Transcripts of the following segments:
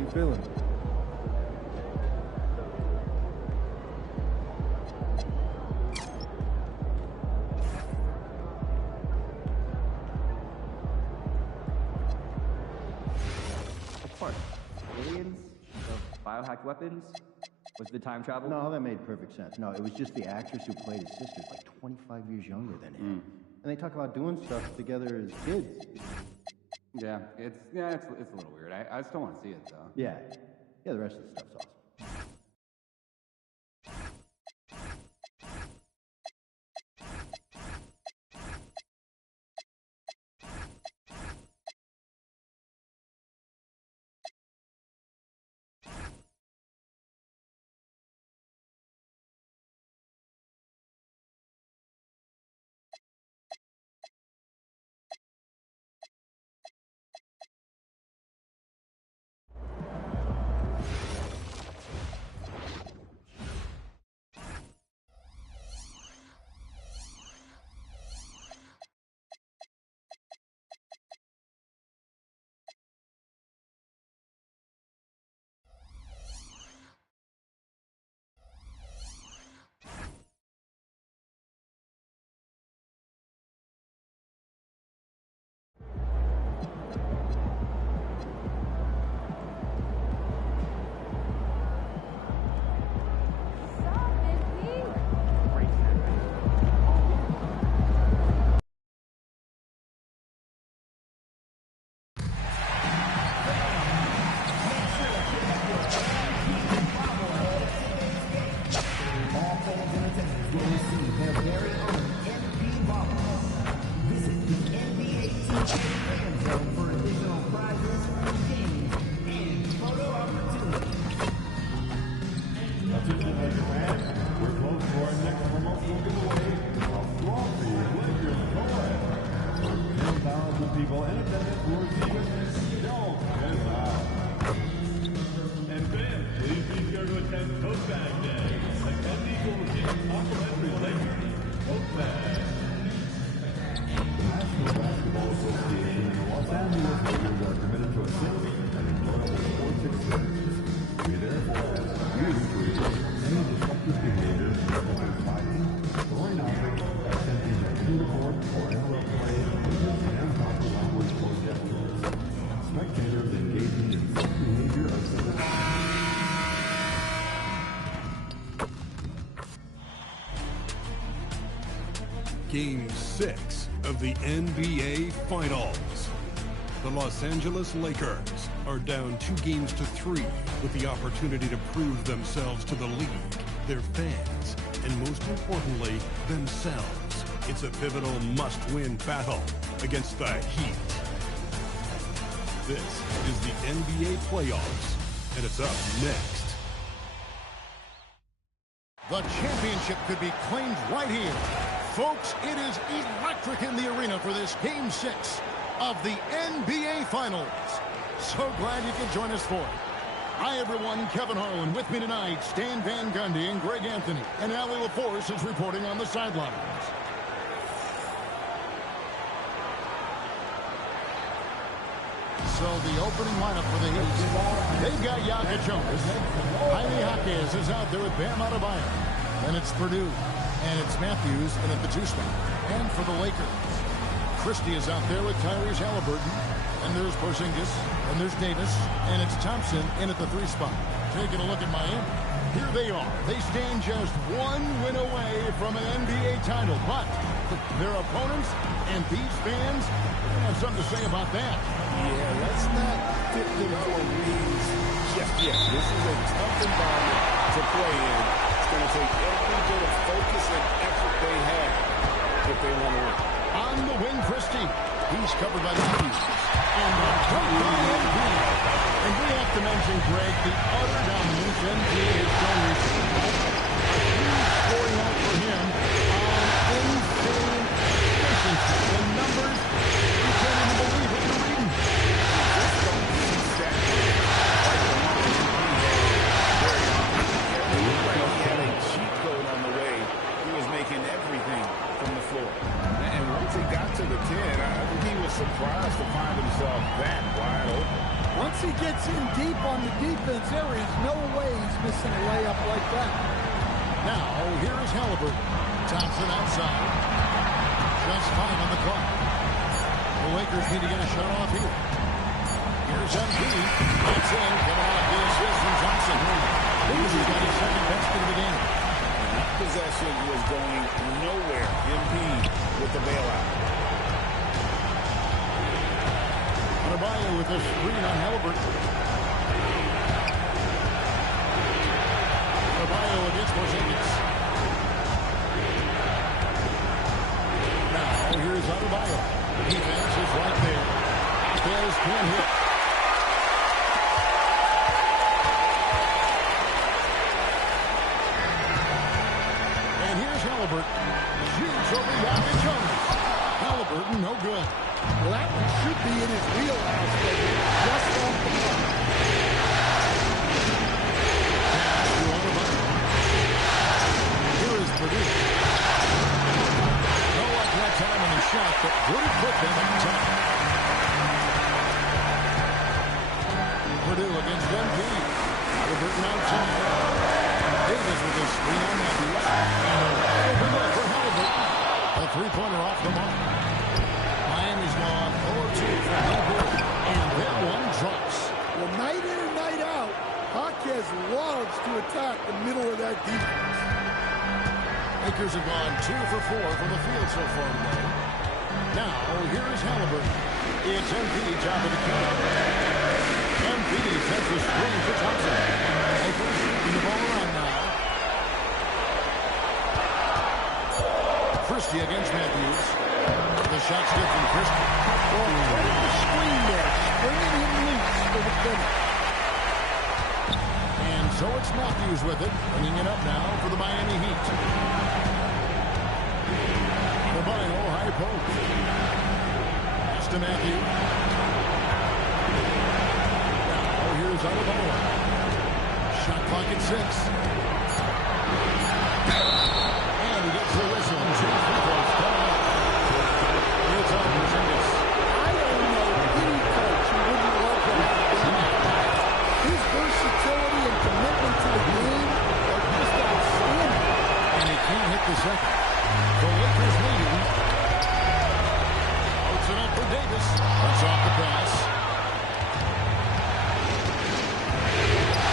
you feeling? What? Aliens? The biohacked weapons? Was the time travel? No, that made perfect sense. No, it was just the actress who played his sister, like 25 years younger than him. And they talk about doing stuff together as kids. Yeah, it's a little weird. I still want to see it though. Yeah. Yeah, the rest of the stuff's awesome. Game 6 of the NBA Finals. The Los Angeles Lakers are down 2-3 with the opportunity to prove themselves to the league, their fans, and most importantly, themselves. It's a pivotal must-win battle against the Heat. This is the NBA playoffs, and it's up next. The championship could be claimed right here. Folks, it is electric in the arena for this Game 6 of the NBA Finals. So glad you could join us for it. Hi, everyone. Kevin Harlan with me tonight. Stan Van Gundy and Greg Anthony. And Ali LaForce is reporting on the sidelines. So the opening lineup for the Heat. They've got Yaka Jones. Jaime Jaquez is out there with Bam Adebayo. Then it's Purdue. And it's Matthews in at the 2 spot. And for the Lakers, Christie is out there with Tyrese Halliburton. And there's Porzingis. And there's Davis. And it's Thompson in at the 3 spot. Taking a look at Miami. Here they are. They stand just 1 win away from an NBA title. But their opponents and these fans have something to say about that. Yeah, let's not tip them for wins just yet. This is a tough environment to play in. It's going to take every bit of focus and effort they have if they want to win. On the wing, Christie. He's covered by Matthews. And the dunk by Embiid. And we have to mention, Greg, the utter dominance NBA has shown recently. Huge scoring out for him on insane efficiency. The numbers, you can't even believe what you're reading. Just don't see stats like the one he had. It looked like he had a cheat code on the way. He was making everything from the floor. And once he got to the 10, I think he was surprised to find himself that wide open. Once he gets in deep on the defense, there is no way he's missing a layup like that. Now, here is Halliburton. Thompson outside. Just 5 on the clock. The Lakers need to get a shot off here. Here's MP. That's in. Coming off the assist from Thompson. He's got his second basket of the game. That possession was going nowhere. MP with the bailout. Adebayo with a screen on Halliburton. Adebayo against Porzingis. Now, here's Adebayo. Defense is right there. There's one hit. And here's Halliburton. Shoots over Jokic Jonas. Halliburton, no good. Well, that one should be in his wheelhouse, but just off the mark. Here is Purdue. No luck that time on the shot, but wouldn't put them on top. Purdue against MP. Halliburton outside. Davis with a screen on Matthews. And a open look for Halliburton. A three-pointer off the mark. Miami's gone 0-2 from Halliburton. And that one drops. Well, night in and night out, Jaquez loves to attack the middle of that defense. Lakers have gone 2 for 4 from the field so far today. Now, here is Halliburton. It's MP, top of the key. MP sets the screen for Thompson. Lakers shooting the ball around now. Christie against Matthews. The shot's good from Christie. Well, credit the screen there, springing him loose for the finish. And so it's Matthews with it, bringing it up now for the Miami Heat. Adebayo, high post. Pass to Matthews. Now here's Adebayo. Shot clock at 6. And he gets the whistle. 2 free throws coming up. It's on Porzingis. I don't know any coach who wouldn't love to have him. His versatility and commitment to the game are just outstanding. And he can't hit the second. The Lakers leading. Puts it up for Davis. That's off the pass.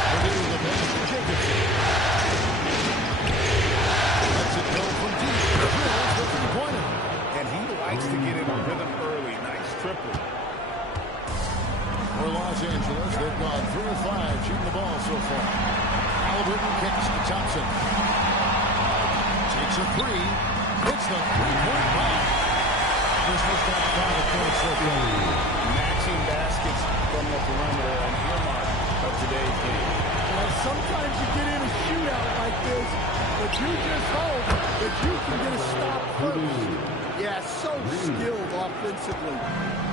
Purdue the pass to Jacobson. Lets it go from deep. Drills the three-pointer. And he likes to get in a rhythm early. Nice triple. For Los Angeles, they've gone 3 of 5 shooting the ball so far. Halliburton kicks to Thompson. Takes a 3. Hits the three-point line. This was got 5 points so far. Matching baskets from the perimeter, an earmark of today's game. Well, sometimes you get in a shootout like this, but you just hope that you can get a stop first. Yeah, so skilled offensively.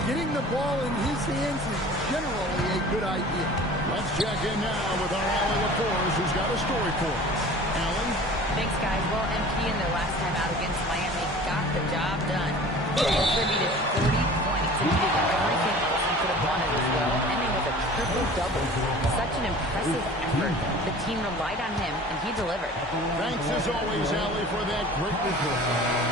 Getting the ball in his hands is generally a good idea. Let's check in now with our Allie LaForce, who's got a story for us. Allie? Thanks, guys. Well, MP in their last time out against Miami got the job done. He contributed 40 points and he did everything else he could have wanted as well, ending with a triple-double. Such an impressive effort. The team relied on him, and he delivered. Thanks, as always, Allie, for that great report.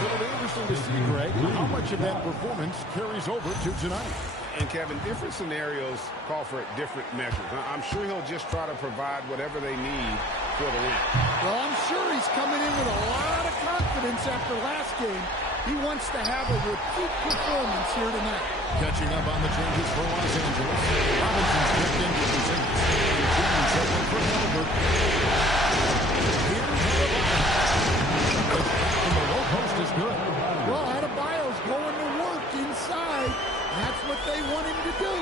It'll be interesting to see, Greg, how much of that performance carries over to tonight. And, Kevin, different scenarios call for different measures. I'm sure he'll just try to provide whatever they need for the win. Well, I'm sure he's coming in with a lot of confidence after last game. He wants to have a repeat performance here tonight. Catching up on the changes for Los Angeles. Robinson's checked in with Porzingis. James settling for Halliburton. Here's Adebayo. The shot from the low post is good. Well, Adebayo's going to work inside. That's what they want him to do.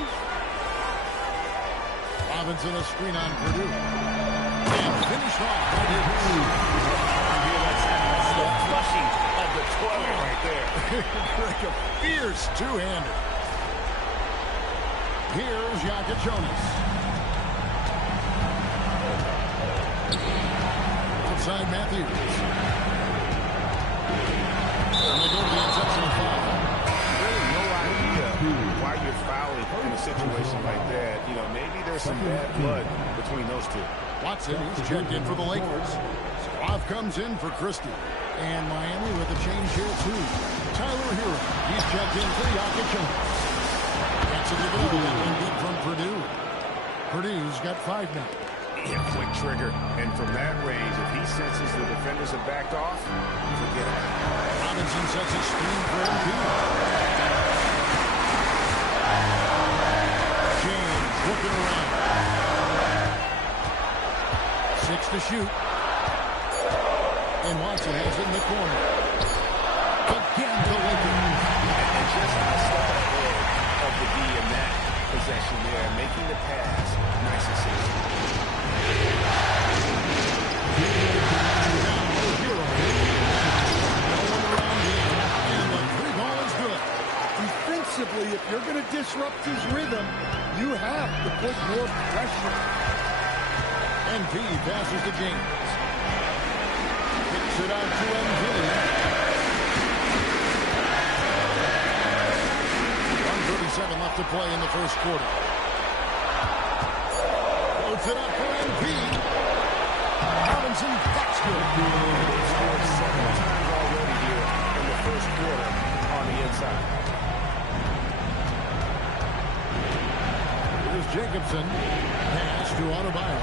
Robinson a screen on Purdue. And finished off by Davis. The flushing of the toilet right there. Like a fierce two-hander. Here's Jokic Jonas. Outside Matthews. And they go to the intentional foul. Really no idea why you're fouling in a situation like that, you know, maybe there's some bad blood between those two. Watson, he's checked in for the Lakers. Suave comes in for Christie. And Miami with a change here, too. Tyler Hero, he's checked in for Jokic. Gets it to go, and good from Purdue. Purdue's got 5 now. Yeah, quick trigger. And from that range, if he senses the defenders have backed off, forget it. Robinson sets a screen for Embiid. James looking around. 6 to shoot. And Watson has it in the corner. Again, the Lakers. And just a step ahead of the D in that possession there, making the pass. Nice assist. Defensively, if you're going to disrupt his rhythm, you have to put more pressure. MV passes to James. Kicks it out to MV. 1:37 left to play in the first quarter. Floats it up for MV. Robinson, that's good. Scored 7 times already here in the first quarter on the inside. Here's Jacobson. Pass to Adebayo.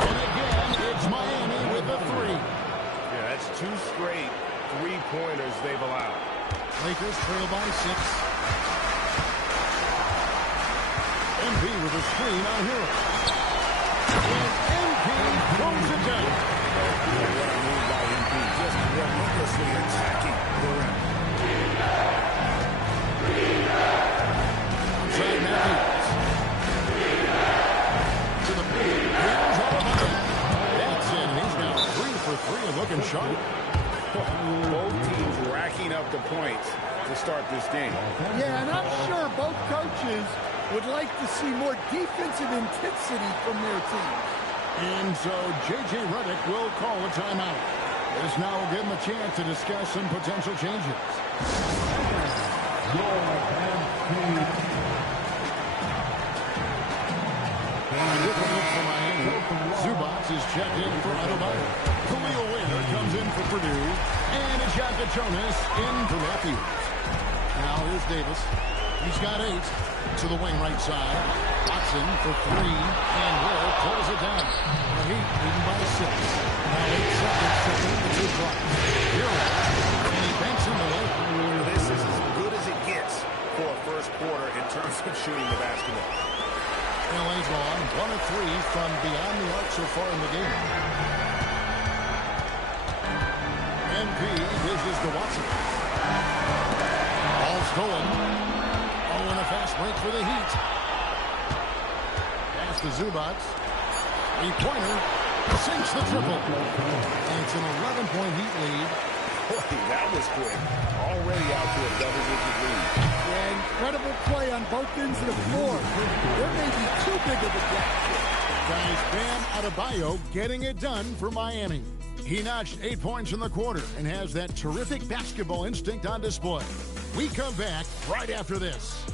And again, it's Miami with the 3. Yeah, that's 2 straight 3-pointers they've allowed. Lakers trail by 6. MV with a screen on Hero. And MV throws it down. What a move by MP, just relentlessly attacking the rim. Outside Matthews. To the paint. Here's Adebayo. That's in. He's now 3 for 3 and looking sharp. Both teams racking up the points to start this game. Yeah, and I'm sure both coaches would like to see more defensive intensity from their teams. And so J.J. Redick will call a timeout. This now will give him a chance to discuss some potential changes. Different look for Miami. Zubac is checked in for Adebayo. Khalil Ware comes in for Purdue. And it's Jokic Jonas in for Matthews. Now here's Davis. He's got 8 to the wing right side. Watson for 3. And Ware pulls it down. The Heat leading by 6. Now 8 seconds to beat the 2 clock. Hero. And he banks in the lane. This is as good as it gets for a first quarter in terms of shooting the basketball. LA's gone 1 of 3 from beyond the arc so far in the game. MP dishes to Watson. Ball stolen. Oh, and a fast break for the Heat. Pass to Zubac. 3-pointer. Sinks the triple. And it's an 11-point Heat lead. Boy, that was quick. Already out to a double-digit lead. Yeah, incredible play on both ends of the floor. There may be too big of a gap. Guys, Bam Adebayo getting it done for Miami. He notched 8 points in the quarter and has that terrific basketball instinct on display. We come back right after this.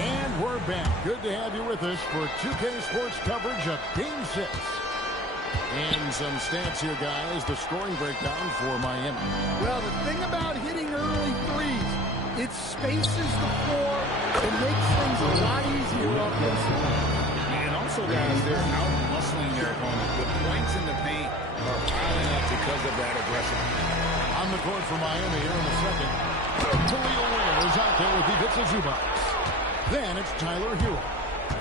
And we're back. Good to have you with us for 2K Sports coverage of Game 6. And some stats here, guys. The scoring breakdown for Miami. Well, the thing about hitting early threes, it spaces the floor and makes things a lot easier offensively. And also, guys, they're out-muscling their opponent. The points in the paint are piling up because of that aggression. On the court for Miami here in the second. Khalil Ware is out there with Ivica Zubac. Then it's Tyler Hero.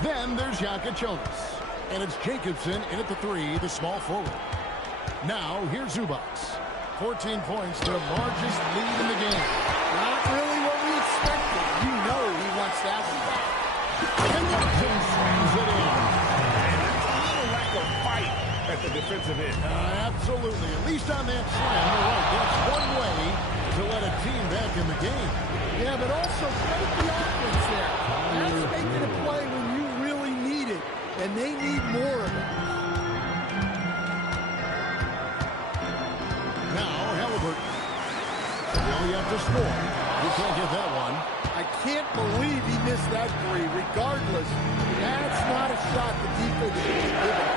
Then there's Jokic Jonas. And it's Jacobson in at the 3, the small forward. Now, here's Zubac. 14 points, their largest lead in the game. Not really what we expected. You know he wants that one back. And Watson swings it in. And that's a little lack of fight at the defensive end. Absolutely. At least on that slam, you're right. That's one way to let a team back in the game. Yeah, but also credit the offense there. That's making a play when you really need it. And and they need more of it. Now, Halliburton. They only have to score. He can't get that one. I can't believe he missed that three. Regardless, that's not a shot the defense should be giving.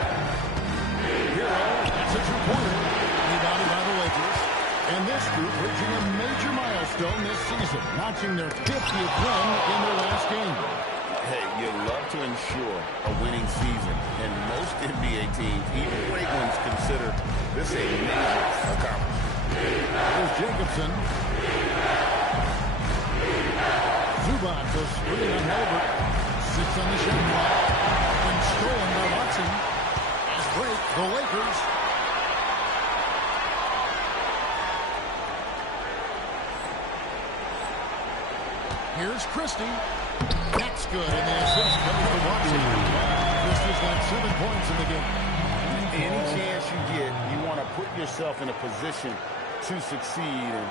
Hero, that's a two-pointer. Rebounded by the Lakers. And this group reaching a major milestone this season, notching their 50th win in their last game. Hey, you'd love to ensure a winning season, and most NBA teams, even great ones, consider this a major accomplishment. There's Jacobson. Zubac, a screen on Halliburton. 6 on the shot clock. And stolen by Watson. Fast break, the Lakers. Here's Christie. That's good, and the assist comes to Watson. Christie's got 7 points in the game. Any chance you get, you want to put yourself in a position to succeed, and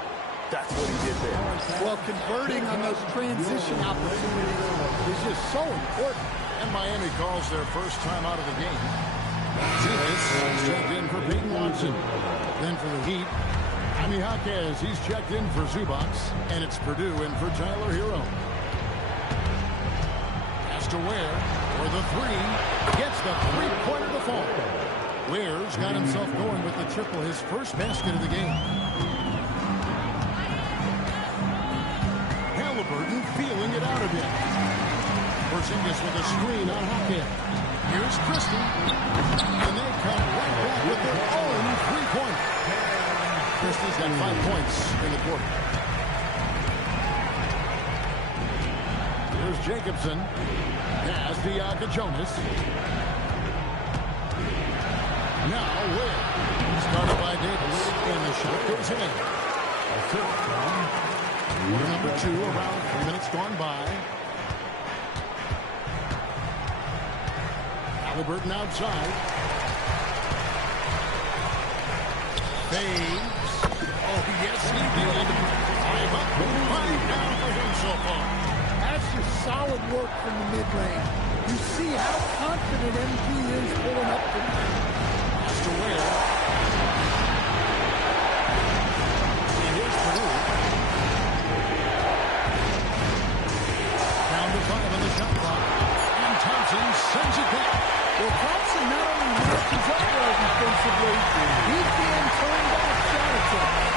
that's what he did there. Well, converting on those transition opportunities is just so important. And Miami calls their first time out of the game. Davis checked in for Peyton Watson. Then for the Heat, Jaime Jaquez, he's checked in for Zubac. And it's Purdue in for Tyler Hero. Pass to Ware for the three. Gets the three-pointer to fall. Ware's got himself going with the triple, his first basket of the game. Halliburton feeling it out a bit. Porzingis with a screen on Hawkins. Here's Christie. And they come right back with their own three-pointer. Christie's got 5 points in the quarter. Here's Jacobson. Pass to Yaka Jonas. Now Ware. Started by Davis. And the shot goes in. Quarter number 2, around 3 minutes gone by. Halliburton outside. Fades. Oh, yes, he did. 5 up and 5 down for him so far. That's just solid work from the mid-range. You see how confident MP is pulling up the Pass to Ware. And here's Purdue. Down to 5 on the shot clock. And Thompson sends it back. Well, Thompson not only matches up well defensively, he can turn back shot attempts.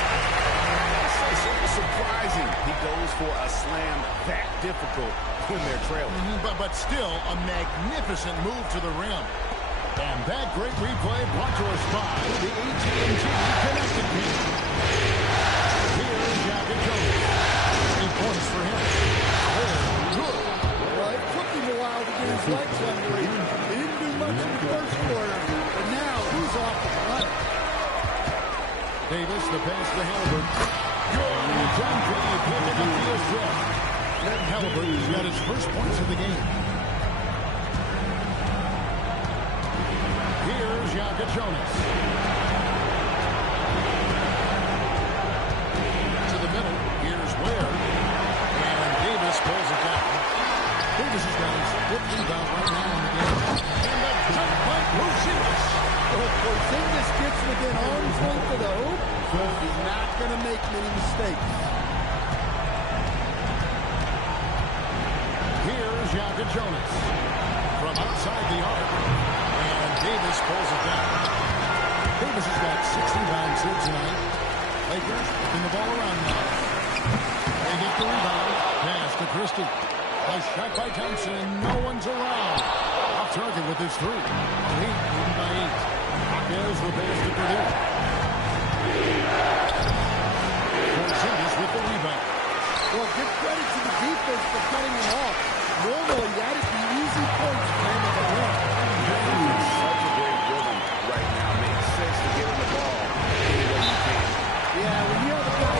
It's surprising he goes for a slam that difficult when they're trailing. But still, a magnificent move to the rim. And that great replay brought to us by the AT&T Connected Team. Here's Yaka Jonas. 8 points for him. Good. Well, it took him a while to get his legs under him. He didn't do much in the first quarter, but now he's off the front. Davis, the pass to Halliburton. Good. John Gray picking up the assist. Halliburton's got his first points of the game. Here's Yaka Jonas. To the middle. Here's Ware. And Davis pulls it down. Davis has got his 5th rebound right now in the game. And the jump by Porzingis. Well, if Porzingis gets within arm's length of the hoop, he's not going to make many mistakes. Here's Yaka Jonas from outside the arc. And Davis pulls it down. Davis has got 6 rebounds here tonight. Lakers picking the ball around now. They get the rebound. Pass to Christie. A shot by Thompson. No one's around. Off target with his 3. Heat leading by 8. Hawkins the pass to Purdue. Porzingis with the rebound. Well, give credit to the defense for cutting him off. Normally, that'd be easy points for him at the rim. Such a great rhythm right now. Makes sense to get him the ball any way you can. Yeah, when you have a guy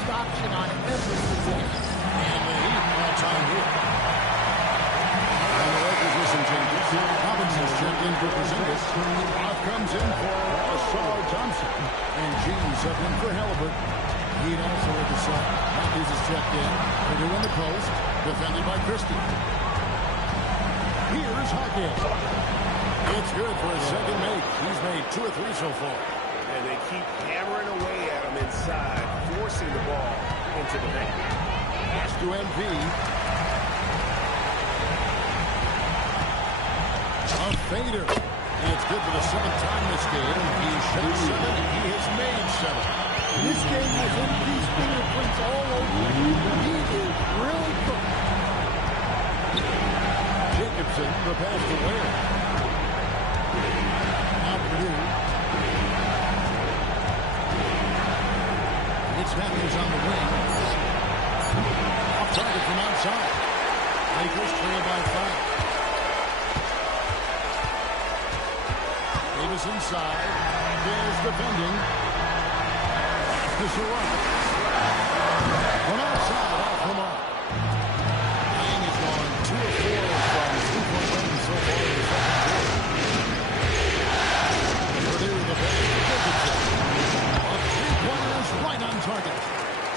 best option on every possession. And the Heat all time here. And the Lakers with some changes. Robinson's checked in for Porzingis. Rob comes in for Ausar Thompson. And G's up in for Halliburton. Heat also with the sub. Matthews is checked in. Purdue in the post. Defended by Christie. Here's Hawkins. It's good for his second make. He's made 2 or 3 so far. And they keep hammering away at him inside, forcing the ball into the paint. Pass to MP. A fader. It's good for the 7th time this game. He shot 7 and he has made 7. This game has MP's fingerprints all over it. He is really cooking. Jacobson, the pass to Ware. Now Purdue. It's Matthews on the wing. Off target from outside. Lakers trail by 5. Davis inside. There's defending. Pass to Surratt. From outside, off the mark. Lang has gone 2 of 4 from 2-point range so far in the second quarter. Purdue the pass to Jacobson. A 3-pointer is right on target.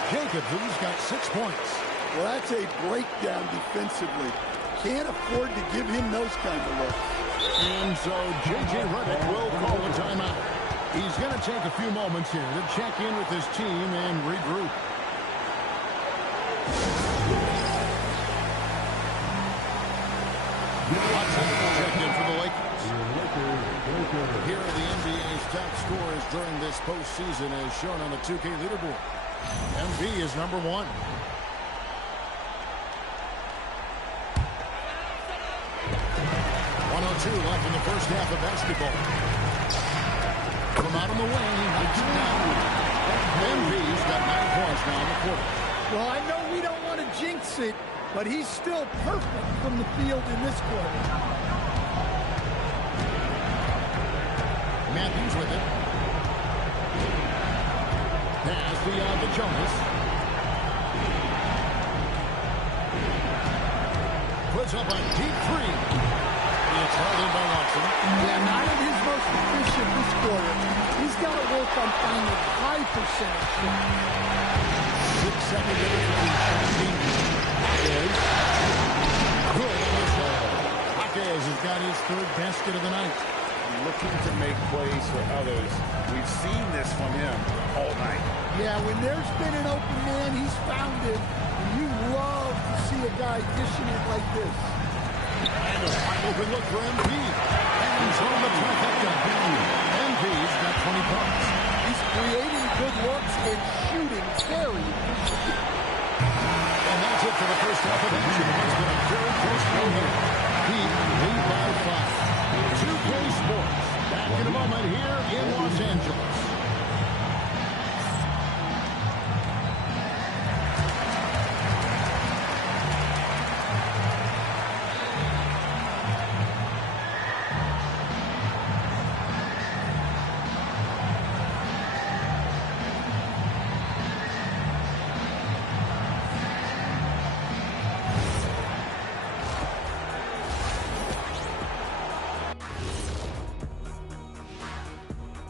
Jacobson's got 6 points. Well, that's a breakdown defensively. Can't afford to give him those kinds of looks. And so J.J. Redick will call a timeout. He's going to take a few moments here to check in with his team and regroup. Watson checked in for the Lakers. Here are the NBA's top scorers during this postseason as shown on the 2K leaderboard. MB is number 1. Left in the first half of basketball. From out on the wing, he knocks it down. MB's got 9 points now in the quarter. Well, I know we don't want to jinx it, but he's still perfect from the field in this quarter. Matthews with it. Pass to Jonas. Puts up a deep 3. It's held in by Watson. Yeah, not at his most efficient this quarter. He's got to work on finding high percentage shots. 6-second difference between Hawkins. Good on the shot. Hawkins has got his 3rd basket of the night. Looking to make plays for others. We've seen this from him all night. Yeah, when there's been an open man, he's found it. And you love to see a guy dishing it like this. And a wide open look for MP. And he's on the trifecta. MP's got 20 points. He's creating good looks and shooting very efficiently. And that's it for the first half of action. It's been a very close game here. Heat lead by 5. 2K Sports. Back in a moment here in Los Angeles.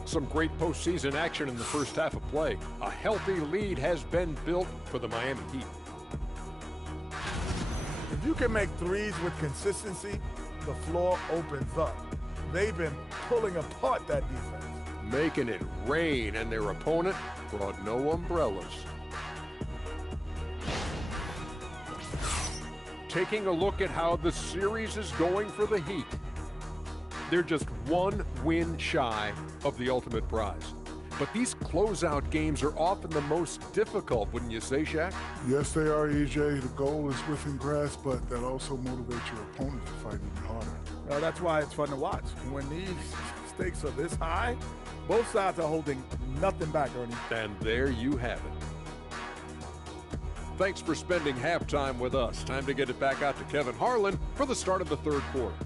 Some great postseason action in the first half of play. A healthy lead has been built for the Miami Heat. If you can make threes with consistency, the floor opens up. They've been pulling apart that defense. Making it rain, and their opponent brought no umbrellas. Taking a look at how the series is going for the Heat. They're just 1 win shy of the ultimate prize. But these closeout games are often the most difficult, wouldn't you say, Shaq? Yes, they are, EJ. The goal is within grasp, but that also motivates your opponent to fight even harder. That's why it's fun to watch. When these stakes are this high, both sides are holding nothing back, Ernie. And there you have it. Thanks for spending halftime with us. Time to get it back out to Kevin Harlan for the start of the third quarter.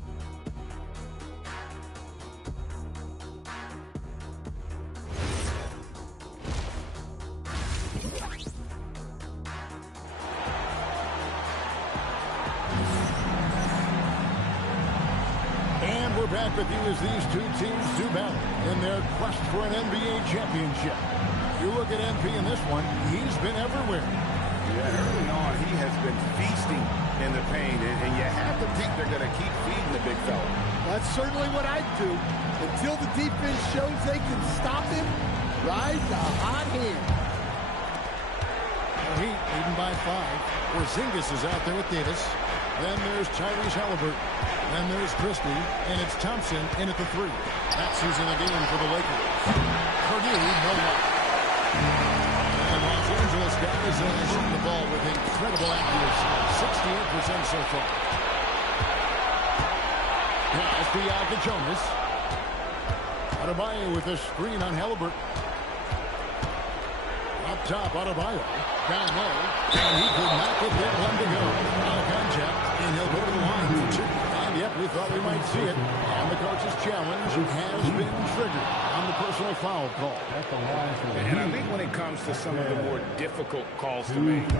we're back with you as these two teams do battle in their quest for an NBA championship. You look at MP in this one, he's been everywhere. Yeah, early on, he has been feasting in the paint, and you have to think they're going to keep feeding the big fella. That's certainly what I'd do. Until the defense shows they can stop him, ride the hot hand. The Heat leading by 5. Porzingis is out there with Davis. Then there's Tyrese Halliburton. Then there's Christie, and it's Thompson in at the 3. That's who's in the game for the Lakers. Purdue, no luck. And Los Angeles guys shooting the ball with incredible accuracy. 68% so far. Pass to Jonas. Adebayo with a screen on Halliburton. Up top, Adebayo. Down low. And he could not get that one to go. Out of contact. And he'll go to the line for 2. And yep, we thought we might see it. And the coach's challenge has been triggered on the personal foul call. And I think when it comes to some of the more difficult calls to make, The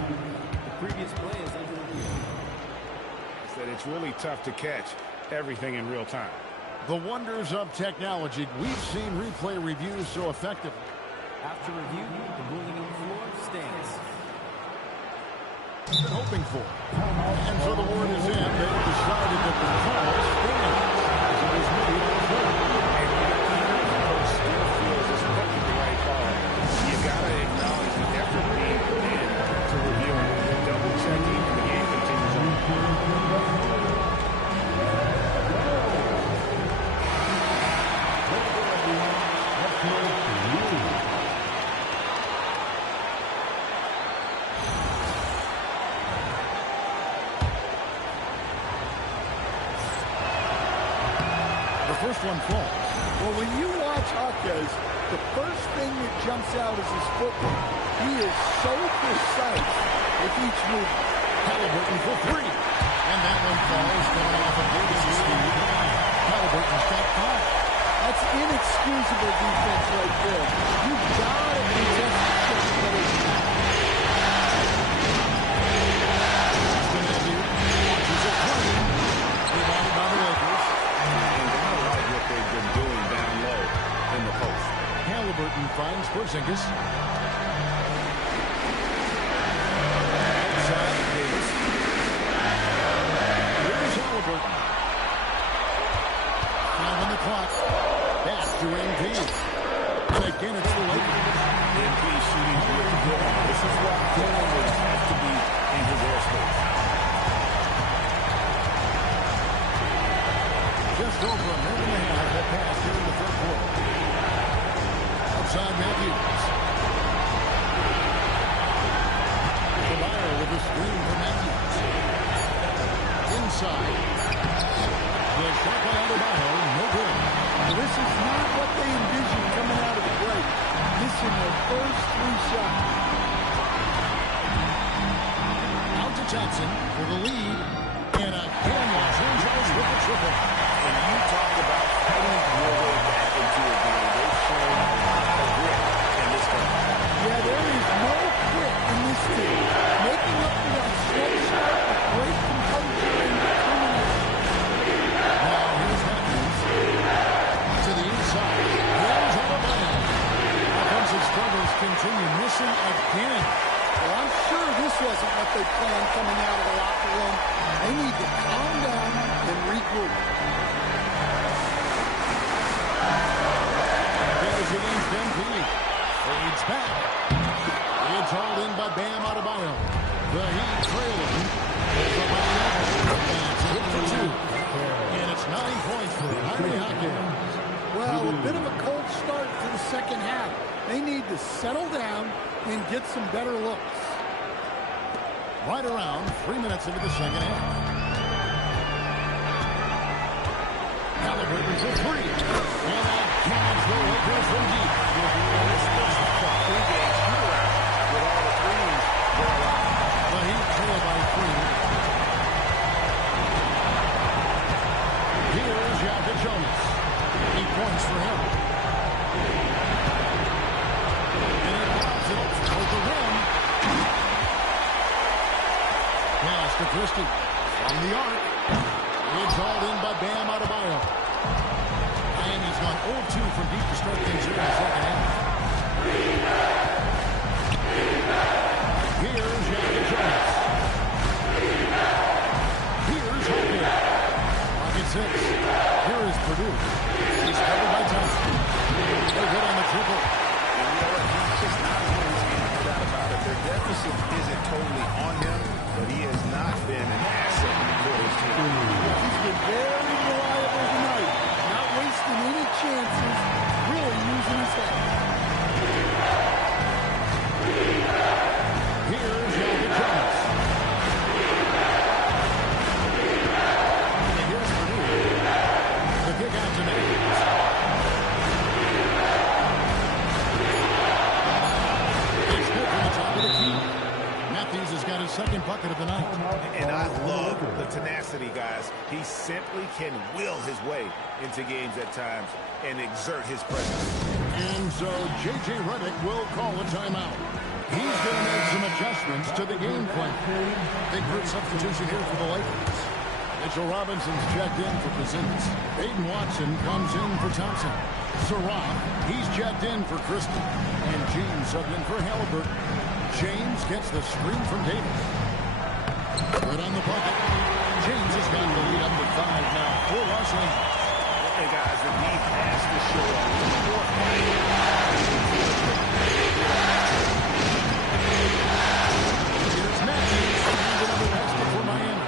previous play is under review. that it's really tough to catch everything in real time. The wonders of technology. We've seen replay reviews so effective. After review, the ruling on the floor stands. Been hoping for. And so the word is in. They've decided that the call stands. As it was made on the floor. Coach still feels this might be the right call. You got to acknowledge the effort being put in to review and double checking, and the game continues on. First one falls. Well, when you watch Jaquez, the first thing that jumps out is his footwork. He is so precise with each move. Halliburton for 3. And that one falls going off of Davis' speed. Halliburton's got 5. That's inexcusable defense right there. You've got to contest the shot better than that. Watches it coming. Rebounded by the Lakers. They've been doing down low in the post. Halliburton finds Porzingis. Outside Davis. Here's Halliburton. 5 on the clock. Back to MP. And again it's the Lakers. MP shooting really good. This is why turnovers have to be in his airspace. Just over a minute and a half that passed here in the third quarter. Outside Matthews. Adebayo with a screen for Matthews. Inside. The shot by Adebayo, no good. Now, this is not what they envisioned coming out of the break. Missing their first 3 shots. Out to Thompson for the lead. And again, Los Angeles with a triple. And you talk about fighting your way back into a game. They've shown a grit in this game. Yeah, there is no quit in this team. Making up for that slow start with great composure and determination. Now here's Matthews. To the inside. Here's Adebayo. Offensive struggles continue. Missing again. Well, I'm sure this wasn't what they planned coming out of the locker room. They need to calm down and regroup. Goes against MP. Fades back. It's hauled in by Bam Adebayo. The Heat trailing. And it's hit for 2. And it's 9 points for Jaime Jaquez. Well, a bit of a cold start to the second half. They need to settle down and get some better looks. Right around 3 minutes into the second half. Halliburton for 3. And that cans the Lakers from deep. This is the pregame shootout with all the threes they're allowed. The Heat trail by 3. Here's Jonas. 8 points for him. And he pops it toward the rim. Pass to Christie. From the arc. It's hauled in by Bam Adebayo. from deep to start things here in the second half. Here's Yaka Jonas. Here's Hockey. Pocket 6. Here is Purdue. He's covered by Thompson. They're good on the triple. And you know what? He's just not winning this game, no doubt about it. Their deficit isn't totally on him, but he has not been an asset for his team. He's been very reliable tonight. Not wasting any chances. Really using his head. Here's Yaka Jonas. And here's Purdue. The kick out to Matthews. It's good from the top of the key. Matthews has got his second bucket of the night. And I love the tenacity, guys. He simply can will his way into games at times and exert his presence. And so J.J. Redick will call a timeout. He's going to make some adjustments to the game plan. Big group substitution here for the Lakers. Mitchell Robinson's checked in for Porzingis. Aiden Watson comes in for Thompson. Sarah, he's checked in for Kristen. And James subbed in for Halliburton. James gets the screen from Davis. Good on the bucket. James has got the lead up to 5 now for Los Angeles. Hey, guys, the D has to show a little more fight. Here's Matthews. Another basket for Miami.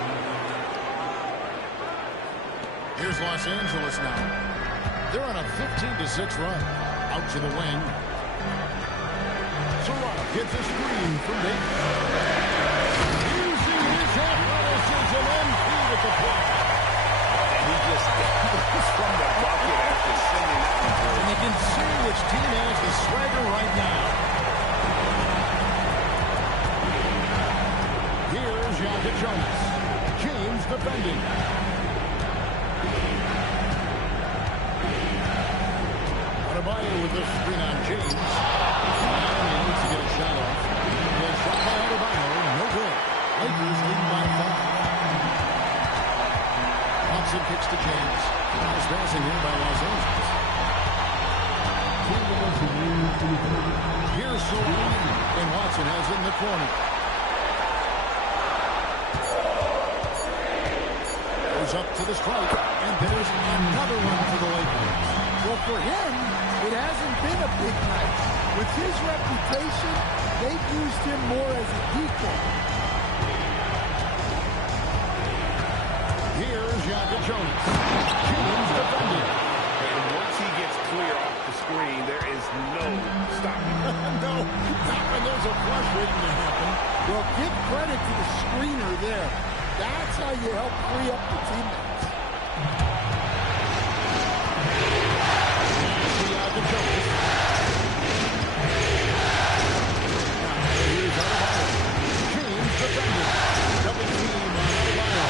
Here's Los Angeles now. They're on a 15-6 run. Out to the wing. Sarah gets a screen from Davis. Using his athleticism and feet at the point. And he just goes from the bucket after sending that one through. And you can see which team has the swagger right now. Here's Yaka Jonas. James defending. Adebayo with the screen on James. Miami needs to get a shot off. The shot by Adebayo, no good. Lakers lead by 5. Thompson kicks to James. Nice passing here by Los Angeles. Here's Sarah. And Watson has it in the corner. Goes up to the strike. And there's another one for the Lakers. Well, for him, it hasn't been a big night. With his reputation, they've used him more as a decoy. Here's Yaka Jonas. James defending. And once he gets clear off the screen, there is no stopping. No, not when there's a flush waiting to happen. Well, give credit to the screener there. That's how you help free up the teammates. Yaka Jonas. Here's Adebayo. James defending. Double team on Adebayo.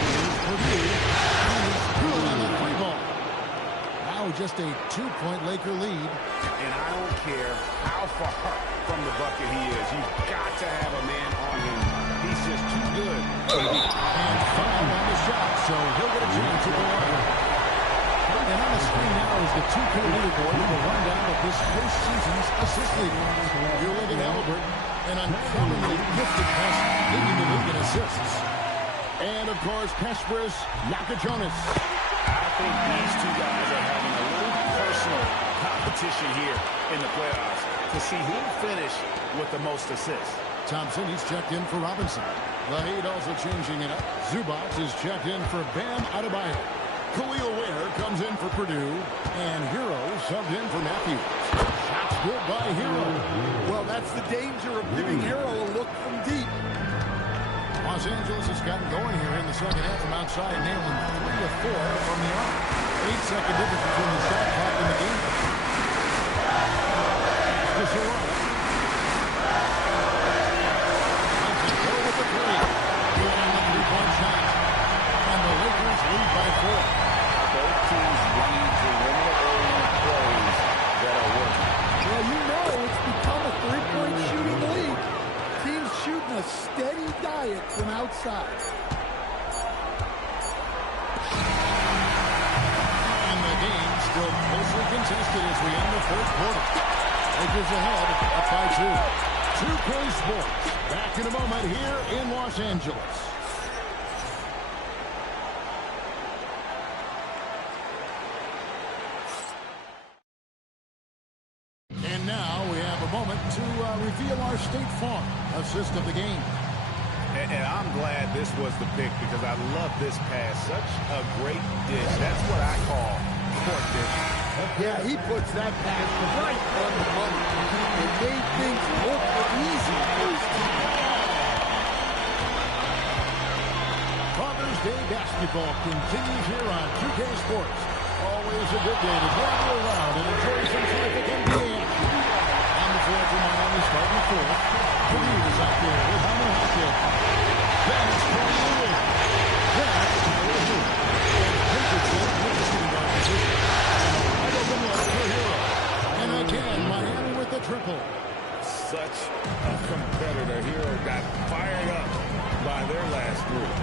Here's Purdue. And he's through on the 3-ball. Now just a 2-point Laker lead. And I don't care how far from the bucket he is. You've got to have a man on him. He's just too good. And foul on the shot, so he'll get a chance at the line. And on the screen now is the 2K leaderboard with a rundown of this postseason's assist leader. You're looking at Halliburton, an uncommonly gifted passer, leading the league in assists. And, of course, Pespris, Yaka Jonas. I think these two guys are having a little personal competition here in the playoffs to see who will finish with the most assists. Thompson, he's checked in for Robinson. The Heat also changing it up. Zubac is checked in for Bam Adebayo. Khalil Ware comes in for Purdue. And Hero subbed in for Matthews. Shots good by Hero. Well, that's the danger of giving Hero a look from deep. Los Angeles has gotten going here in the second half from outside, nailing 3 of 4 from the arc. 8-second difference between the shot clock and the game. To Sarah. Thompson go with the 3. Good on the 3-point shot. And the Lakers lead by 4. Both teams running perimeter plays that are working. Well, you know it's become a 3-point shooting league. Teams shooting a steady diet from outside. And the game closely contested as we end the fourth quarter. Lakers ahead, up by 2. 2K Sports, back in a moment here in Los Angeles. And now we have a moment to reveal our State Farm assist of the game. And I'm glad this was the pick because I love this pass. Such a great dish. That's what I call court dish. Yeah, he puts that pass right on the money. It made things look easy for his team. Father's Day basketball continues here on 2K Sports. Always a good day to gather around and enjoy some terrific NBA action. On the floor for Miami starting the fourth. Purdue is out there with Jaime Jaquez. That's for the win. That's Tyler Hill. Richardson with the shooting guard position. Wide open look for Hero. And again, Miami with the triple. Such a competitor. Hero got fired up by their last three.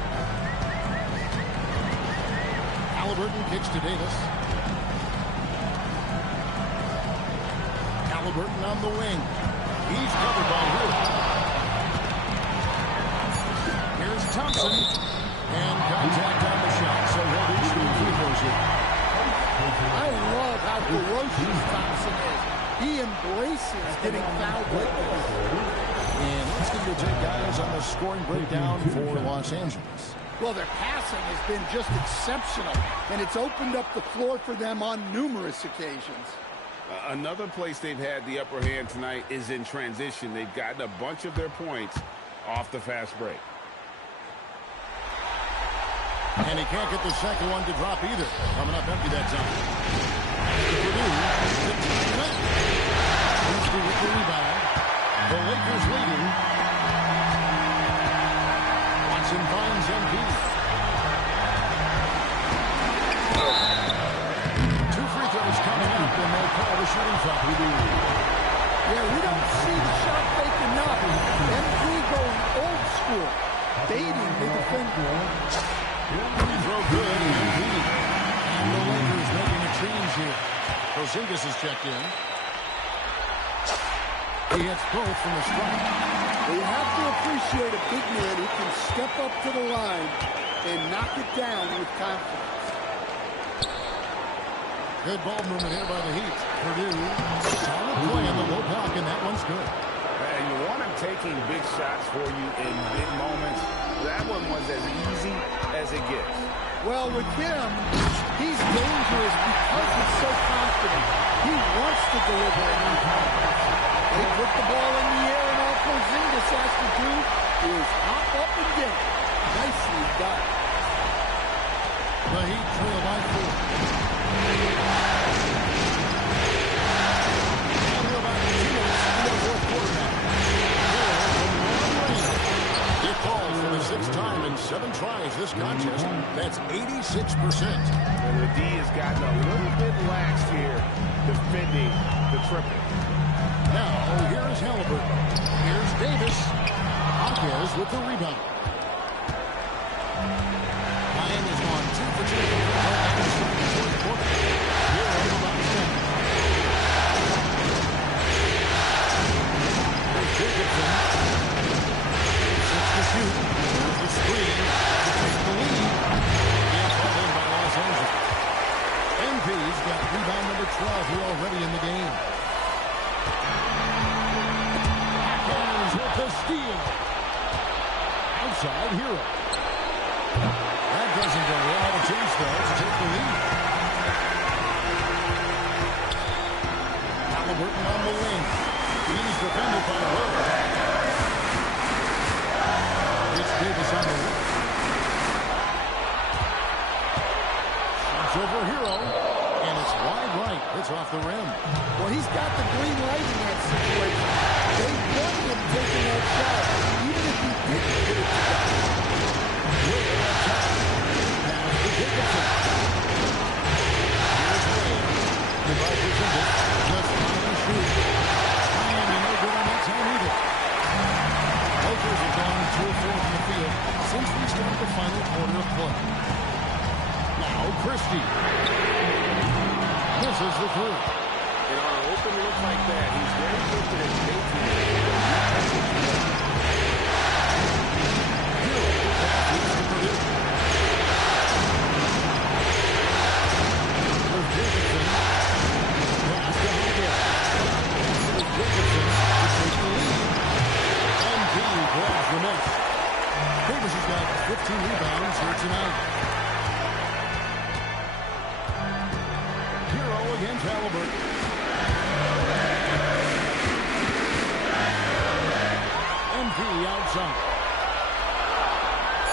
Halliburton kicks to Davis. Halliburton on the wing. He's covered by Hill. Here's Thompson. And contact on the shot, so he'll be shooting free throws here. I love how ferocious Thompson is. He embraces getting fouled like this. And let's get your take, guys, on the scoring breakdown for Los Angeles. Well, their passing has been just exceptional, and it's opened up the floor for them on numerous occasions. Another place they've had the upper hand tonight is in transition. They've gotten a bunch of their points off the fast break. And he can't get the second one to drop either. Coming up empty that time. Purdue, 16 left. Christie with the rebound. The Lakers leading. Watson finds MP. 2 free throws coming up, and they'll call the shooting foul. Yeah, we don't see the shot fake enough. MP going old school, baiting the defender. Free throw good, MP. And the Lakers making a change here. Porzingis is checked in. He hits both from the strike. You have to appreciate a big man who can step up to the line and knock it down with confidence. Good ball movement here by the Heat. Purdue, solid play in the low block, and that one's good. And you want him taking big shots for you in big moments. That one was as easy as it gets. Well, with him, he's dangerous because he's so confident. He wants to deliver in confidence. They put the ball in the air, and all Porzingis has to do is hop up and get it. Nicely done. The Heat trail by 4. And we're about 2 minutes in the fourth quarter now. It called for the 6th time in 7 tries this contest. That's 86%. And the D has gotten a little bit lax here defending the triple. Now, here's Halliburton. Here's Davis. Jaquez with the rebound. Miami's gone 2 for 2 from the fourth quarter. Here on the box end. There's Jacobson. 6 to shoot. There's the screen to take the lead. And called in by Los Angeles. MP's got rebound number 12 here already in the game. With the steal. Outside Hero. That doesn't go well. Have a chance though to take the lead. Halliburton on the wing. He's defended by Wood. It's Davis on the wing. Shoots over Hero. And it's wide right. It's off the rim. Well, he's got the green light in that situation. They want him taking that shot, even if he didn't get it to go. Will up top. Pass to Jacobson. Here's Wade. Goodbye for Zimbel. Just fine shoot. Miami no good on that time either. Lakers have gone 2 of 4 from the field since we started the final quarter of play. Now Christie. Misses the three. And on an open look like that, he's very gifted at making it. Grabs the miss. Davis has got 15 rebounds here tonight. Hero against Halliburton. MP outside.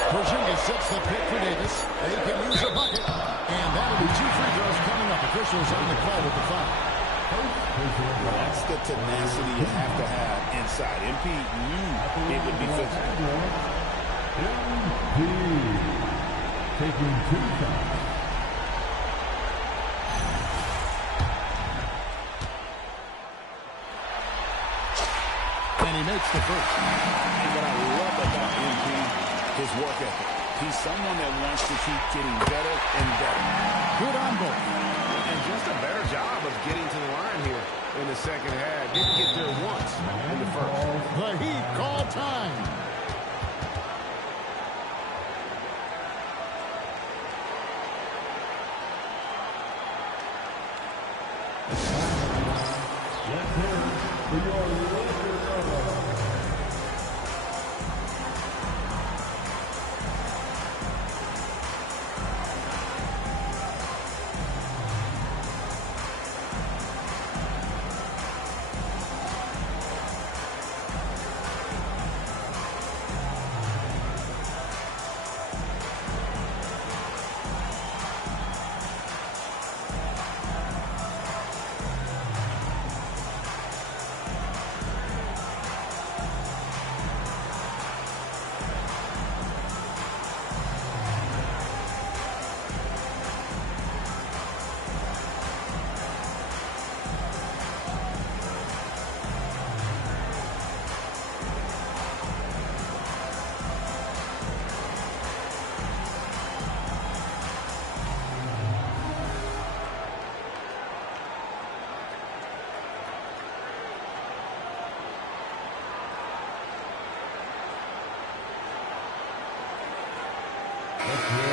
Porzingis sets the pick for Davis. They can use a bucket. And that'll be 2 free throws coming up. Officials on the call with the foul. That's the tenacity you have to have inside. MP knew it would be physical. MP taking 2 shots. And he makes the first. And what I love about MP, his work ethic. He's someone that wants to keep getting better and better. Good on both. And just a better job of getting to the line here in the second half. Didn't get there once in the first. The Heat call time.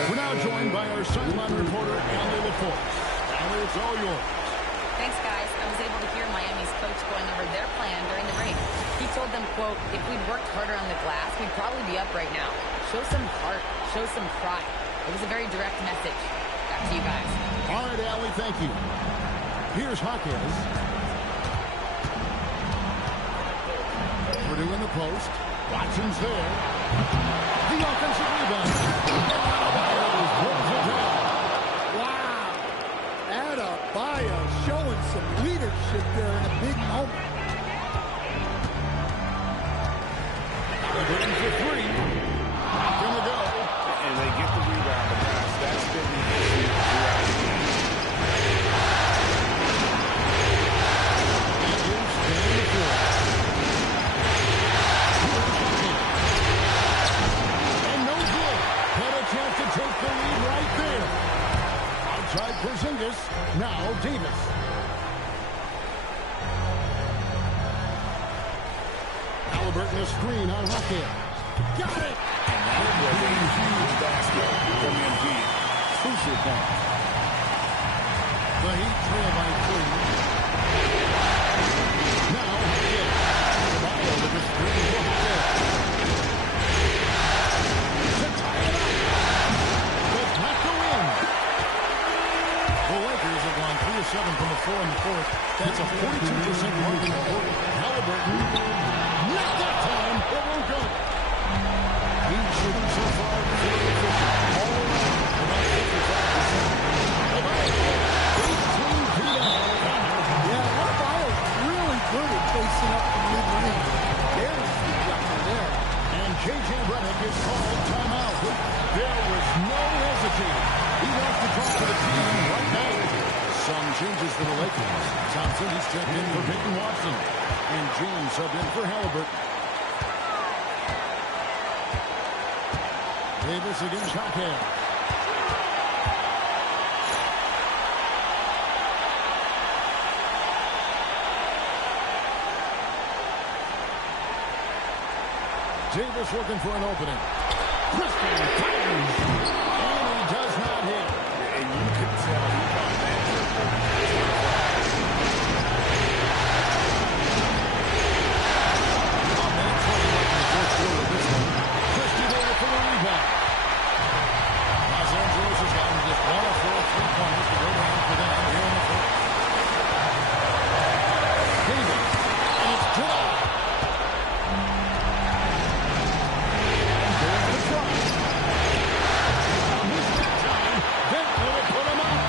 We're now joined by our sideline reporter, Allie LaForce. Allie, it's all yours. Thanks, guys. I was able to hear Miami's coach going over their plan during the break. He told them, quote, if we'd worked harder on the glass, we'd probably be up right now. Show some heart. Show some pride. It was a very direct message. Back to you guys. All right, Allie, thank you. Here's Hawkins. Purdue in the post. Watson's there. The offensive rebound. Wow. Adebayo showing some leadership there in a big moment. Halliburton for 3. Not going to go. And they get the rebound, but that's been the issue throughout the game. Matthews down the floor. And no good. Had a chance to take the lead right there. Outside Porzingis. Now Davis. Halliburton a screen on Rocket. Got it. And that was a huge basket from MP. Crucial point. The Heat trail by 3. Now, again. Adebayo with the screen for Rocket. To tie it up. But not to win. The Lakers have gone 3 of 7 from the floor in the fourth. That's a 42% margin of quarter. Halliburton. Not that time. It won't go. He's shooting so far. Very efficient. All around. About 55%. Adebayo. 18 feet out. Yeah, Adebayo's really good at facing up from mid-range. Very sweet jumper there. And J.J. Redick is called timeout. There was no hesitating. He wants to talk to the team right now. Some changes for the Lakers. Thompson is checked in for Peyton Watson. And James subbed in for Halliburton. Davis against Hackett. Davis looking for an opening. Christian fires. And he does not hit. And you can tell he thought that Christie there for the rebound. Los Angeles has gotten just 1 of 4 3-pointers to go down for them here in the fourth. Davis, and it's good. And there's the try. Now he's got time. Bentley will put him up.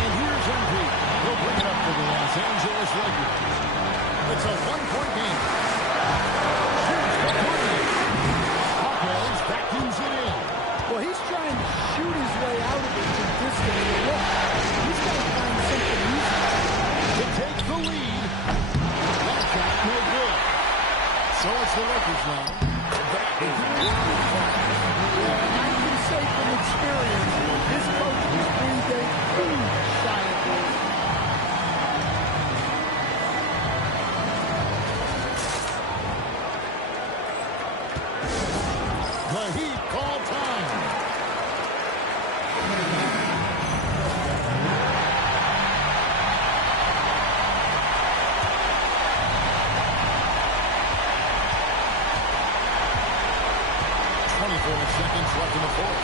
And here's MP. He'll bring it up for the Los Angeles Lakers. It's a 1-point game. Vacuums it in. Well, he's trying to shoot his way out of it from distance. Look, he's got to find something easy to take the lead. That shot no good. So it's the Lakers now. I can say from experience, his coach is breathing shy of this. The Heat call time. Seconds left in the fourth.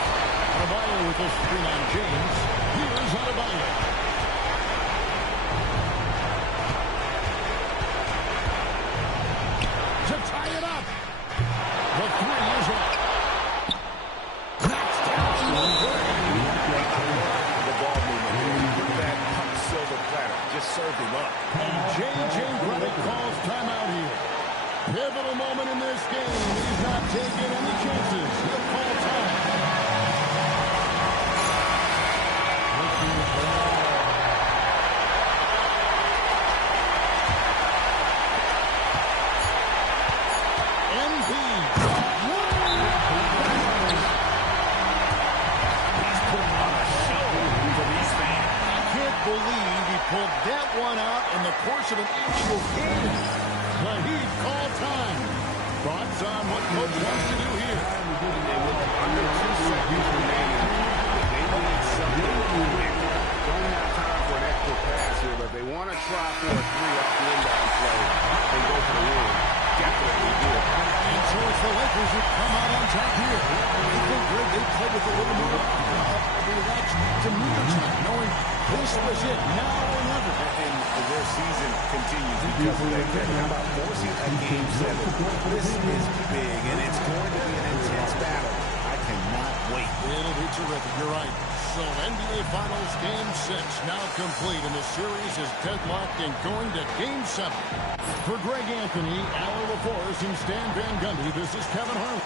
Adebayo with this screen on James. Here's Adebayo. To tie it up. The three is up. Knocks down the ball movement. Put that pump silver platter. Just served him up. And J.J. Redick calls timeout here. Pivotal moment in this game. He's not taking any chances. He'll call time. MP. He's putting on a show for these fans. I can't believe he pulled that one out in the course of an actual game. The Heat call time. Thoughts on what Coach wants to do here? Under 2 seconds remaining, they need something quick. Don't have time for an extra pass here, but they want to try for a 3 off the inbound play and go for the win. Definitely do it. And so it's the Lakers who come out on top here. I think, Greg, they played with a little more relaxed demeanor tonight, knowing this was it, now or never. And their season continues because of that. How about forcing a Game 7? This is big, and it's going to be an intense battle. I cannot wait. It'll be terrific. You're right. So NBA Finals Game 6 now complete, and the series is deadlocked and going to Game 7. For Greg Anthony, Alan LaForce, and Stan Van Gundy, this is Kevin Harlan.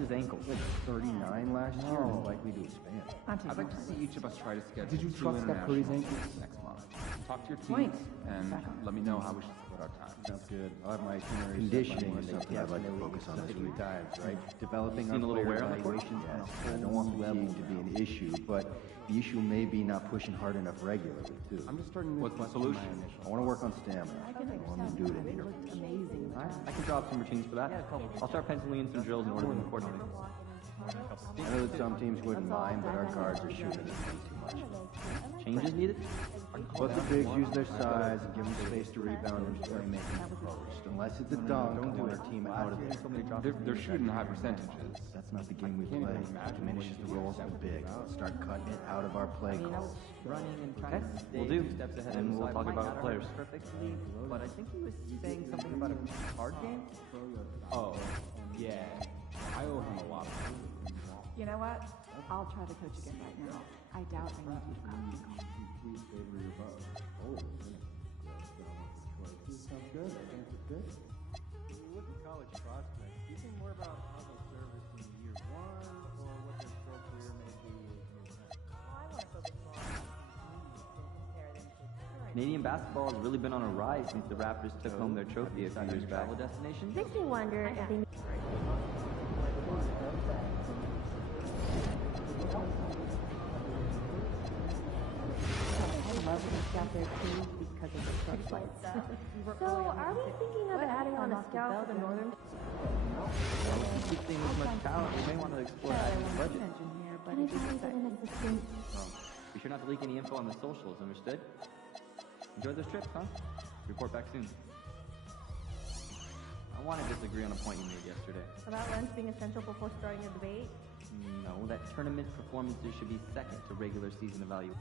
his ankle? Like 39 last year and is likely to expand. I'd like to see each of us try to schedule Did you 2 trust Steph Curry's internationals ankle? next month. Talk to your teams and let me know how we should split our time. Sounds good. I'll have my itinerary. Conditioning is something I'd like to focus on this week. Right? Developing our player evaluations. I don't want fatigue to be an issue, but the issue may be not pushing hard enough regularly, too. I'm just starting to What's the solution? I want to work on stamina. I want to do it in here. Amazing. I can draw up some routines for that. I'll start penciling in some drills and order them accordingly. I know that some teams wouldn't mind, but our guards are shooting it too much. Changes needed? Let the bigs use their size and give them space to rebound and playmaking first. Unless it's a dunk, I want our team out of there. They're shooting high percentages. That's not the game we play. It diminishes the roles of the big. Start cutting it out of our play calls. Okay, we'll do. And we'll talk about players. But I think he was saying something about a card game? Oh, yeah. I owe him a lot. You know what? I'll try to coach again right now. I doubt I need you to come. Please favor your vote. Oh, sounds good. I think it's good. When you look at college prospects, do you think more about how they'll service in year one or what their pro career may be in year 10? I want to focus more on compare them to Canadian basketball has really been on a rise since the Raptors took home their trophy a few years back. Destination? Makes me wonder if they... Out there too because of the short lights. So, are we thinking of adding on a scout for the northern? Keep seeing this much talent, we may want to explore adding the budget. Can I find an assistant? Be sure not to leak any info on the socials, understood? Enjoy those trips, huh? Report back soon. I want to disagree on a point you made yesterday. About runs being essential before starting a debate? No, that tournament performances should be second to regular season evaluation.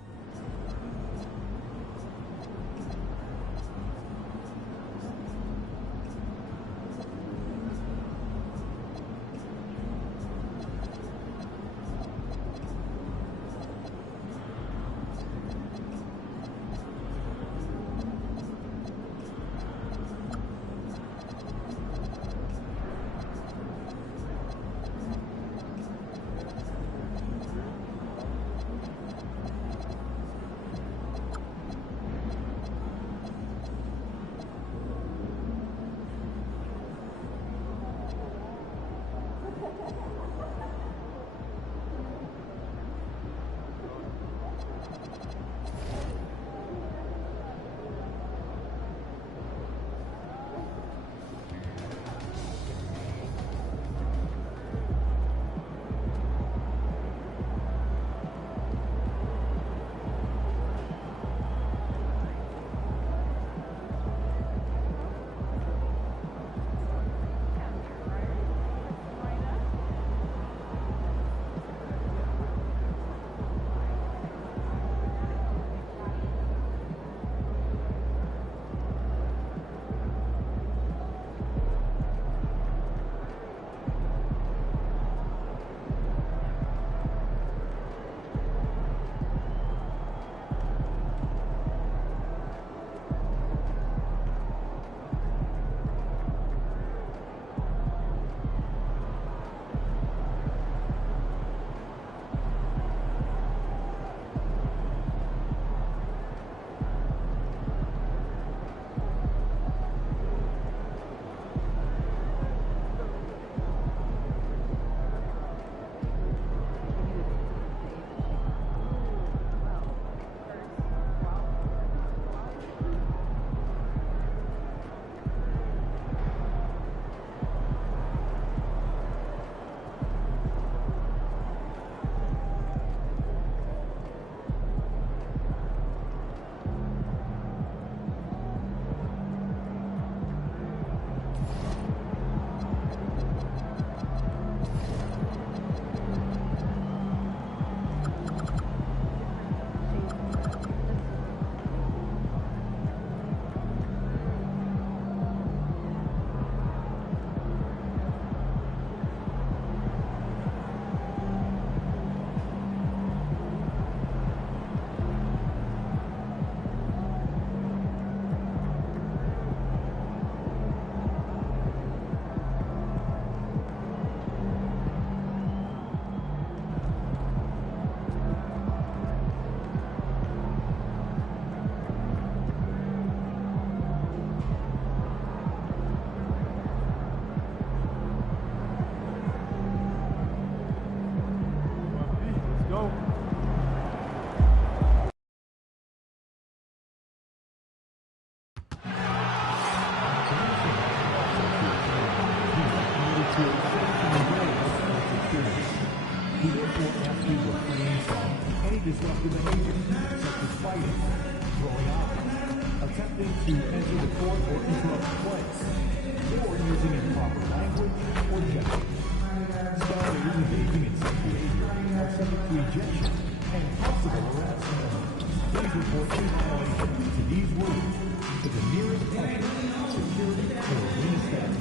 to the nearest exit. Security will reinstated.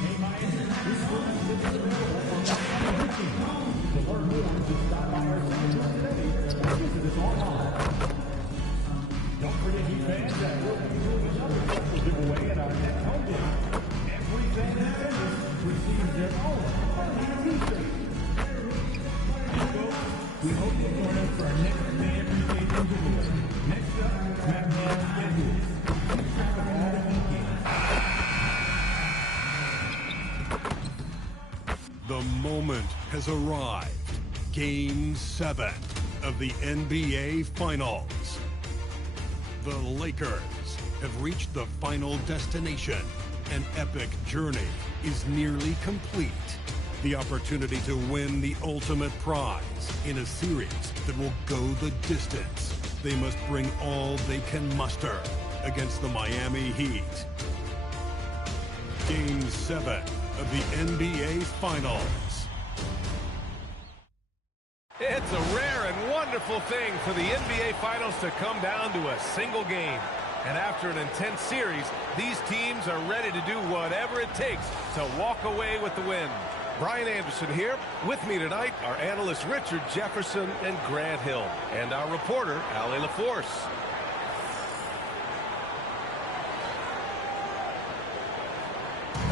Hey, Miami, this program is available for our team. To learn more, just stop by our center today or visit us online. Don't forget, you fans, that we'll be doing another special giveaway at our next home game. Every fan in attendance receives their own t-shirt. We hope you'll join us for our next fan appreciation giveaway. Next up, SmackDown schedules. Keep track of all the weekends. The moment has arrived. Game 7 of the NBA Finals. The Lakers have reached the final destination. An epic journey is nearly complete. The opportunity to win the ultimate prize in a series that will go the distance. They must bring all they can muster against the Miami Heat. Game 7 of the NBA Finals. It's a rare and wonderful thing for the NBA Finals to come down to a single game. And after an intense series, these teams are ready to do whatever it takes to walk away with the win. Brian Anderson here. With me tonight are analysts Richard Jefferson and Grant Hill, and our reporter, Allie LaForce.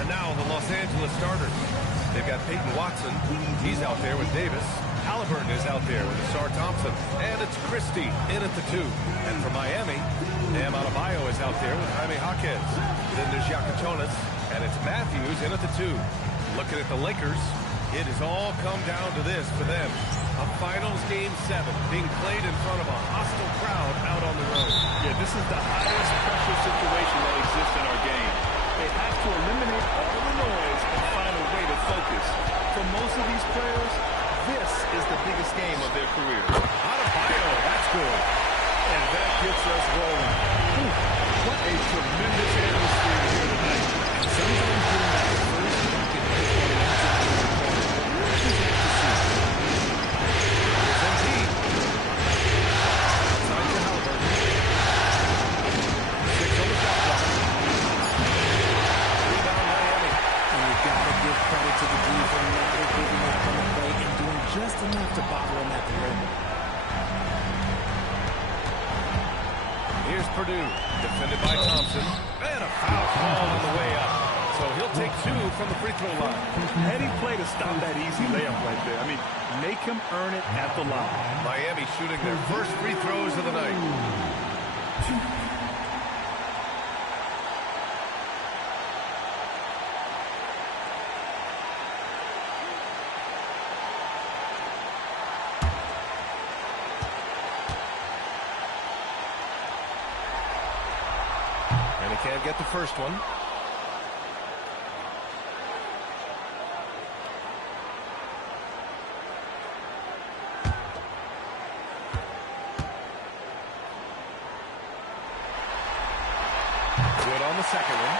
And now the Los Angeles starters. They've got Peyton Watson. He's out there with Davis. Halliburton is out there with Ausar Thompson. And it's Christie in at the 2. And for Miami, Bam Adebayo is out there with Jaime Jaquez. Then there's Jonas, and it's Matthews in at the 2. Looking at the Lakers, it has all come down to this for them. A finals game 7 being played in front of a hostile crowd out on the road. Yeah, this is the highest pressure situation that exists in our game. They have to eliminate all the noise and find a way to focus. For most of these players, this is the biggest game of their career. Adebayo, that's good. And that gets us rolling. What a tremendous atmosphere here tonight. And sometimes during that first you can hit one of these out of the corner. What is that to see? Here's MT. Outside to Halliburton. 6 on the shot clock. Rebound Miami. And we've got to give credit to the D for never giving up on the play and doing just enough to bottle him at the rim. Here's Purdue, defended by Thompson, and a foul call on the way up. So he'll take 2 from the free throw line. Heady play to stop that easy layup right there. I mean, make him earn it at the line. Miami shooting their first free throws of the night. Can't get the first one. Good on the second one.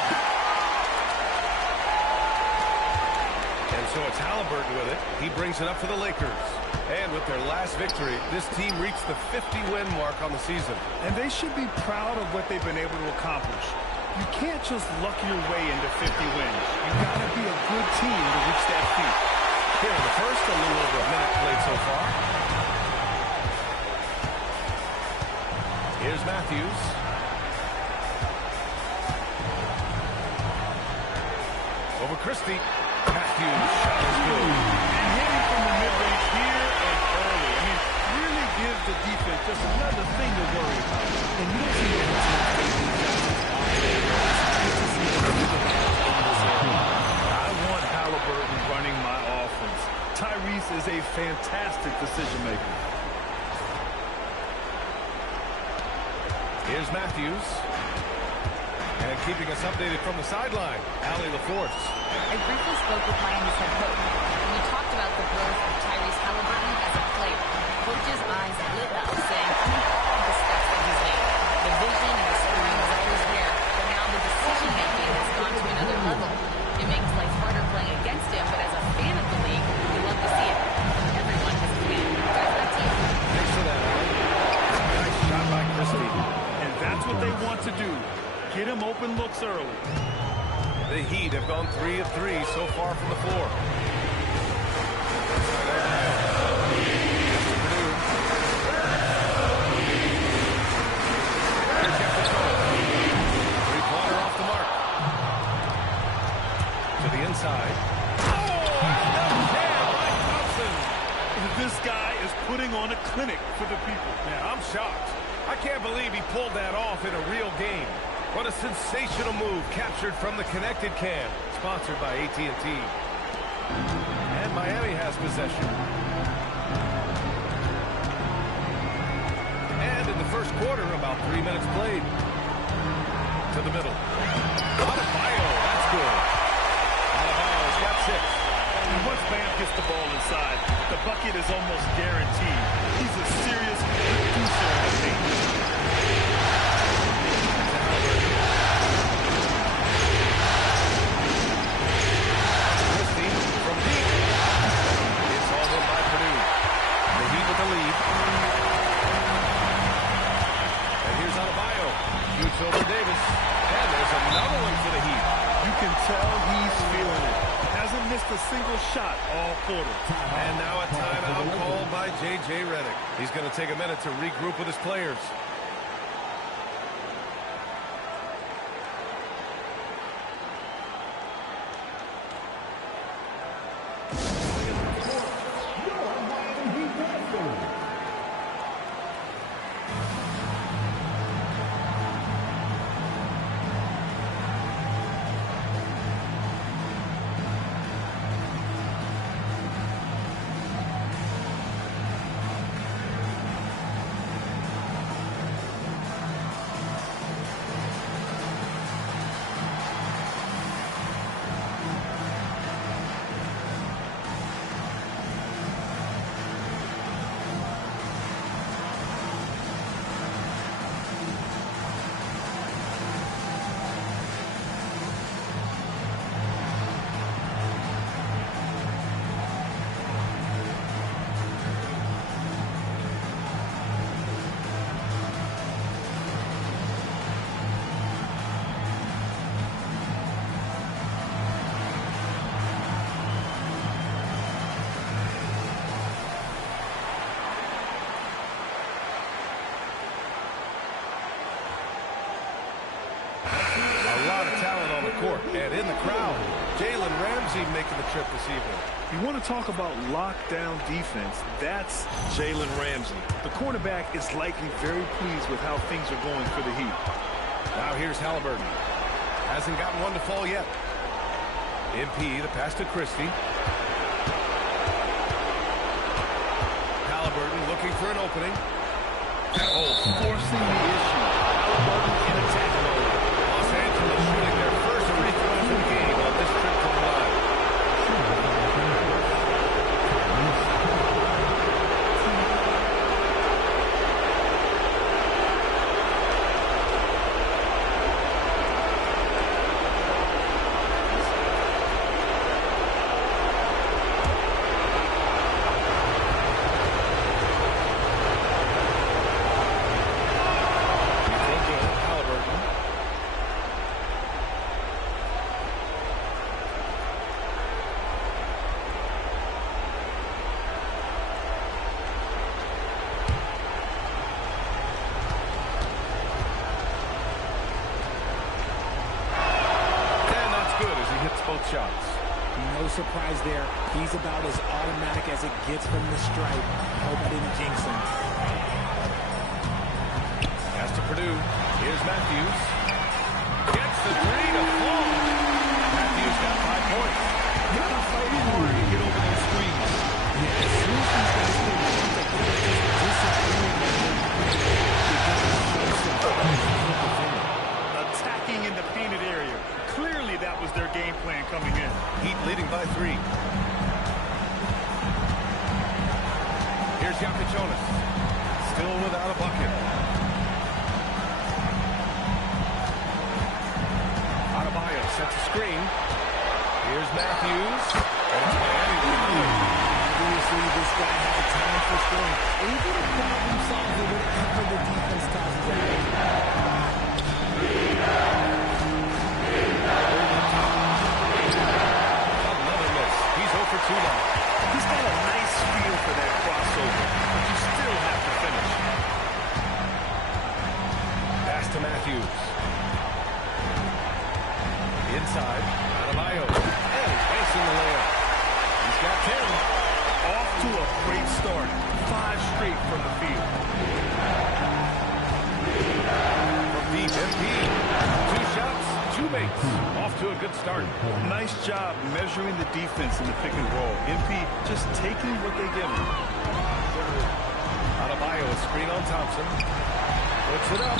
And so it's Halliburton with it. He brings it up for the Lakers. And with their last victory, this team reached the 50-win mark on the season. And they should be proud of what they've been able to accomplish. You can't just luck your way into 50 wins. You've got to be a good team to reach that feat. Here in the first, a little over a minute played so far. Here's Matthews. Over Christie. Matthews shot is good. And hitting from the mid-range here and early. I mean, really gives the defense just another thing to worry about. And you don't see the I want Halliburton running my offense. Tyrese is a fantastic decision maker. Here's Matthews. And keeping us updated from the sideline, Allie LaForce. I briefly spoke with Miami's head coach, and we talked about the growth of Tyrese Halliburton as a player. Coach's eyes lit up, saying, I'm proud of the steps that he's made. The vision and the scoring was always there, but now the decision-making has gone to another level. It makes life harder playing against him, but as a fan of the league, we love to see it. Everyone has a fan. Guys, back to you. Thanks for that, Allie. Nice shot by Christie. And that's what they 3 of 3 so far from the floor. Three-pointer off the mark. To the inside. This guy is putting on a clinic for the people. Yeah, I'm shocked. I can't believe he pulled that off in a real game. What a sensational move captured from the connected cam. Sponsored by AT&T. And Miami has possession. And in the first quarter, about 3 minutes played. To the middle. Adebayo, that's good. Adebayo's got 6. And once Bam gets the ball inside, the bucket is almost guaranteed. He's a serious producer of the team. Christie from deep. It's all done by Purdue. The Heat with the lead. And here's Adebayo. Shoots over Davis. And there's another one for the Heat. You can tell he's feeling it. Hasn't missed a single shot all quarter. And now a timeout called by J.J. Redick. He's going to take a minute to regroup with his players. Court and in the crowd, Jalen Ramsey making the trip this evening. You want to talk about lockdown defense, that's Jalen Ramsey. The cornerback is likely very pleased with how things are going for the Heat. Now here's Halliburton. Hasn't gotten one to fall yet. MP, the pass to Christie. Halliburton looking for an opening. Forcing the issue. Halliburton in attack mode. Los Angeles shooting their first free throws of the game on this trip to the line. Shots. No surprise there. He's about as automatic as it gets from the stripe. Hope I didn't jinx him. Pass to Purdue. Here's Matthews. Gets the three to fall. Matthews got 5 points. Gotta fight hard to get over those screens. Yeah, as soon as these guys get around to attacking in the painted area. Clearly that was their game plan coming in. Heat leading by 3. Here's Jonas. Still without a bucket. Adebayo sets a screen. Here's Matthews. And it's Miami with another. Obviously, this guy has a talent for scoring. Able to problem solve whatever the defense tosses at him. start. 5 straight from the field. From deep, MP. 2 shots, 2 makes. Off to a good start. Nice job measuring the defense in the pick and roll. MP just taking what they give him. Adebayo, a screen on Thompson. Puts it up.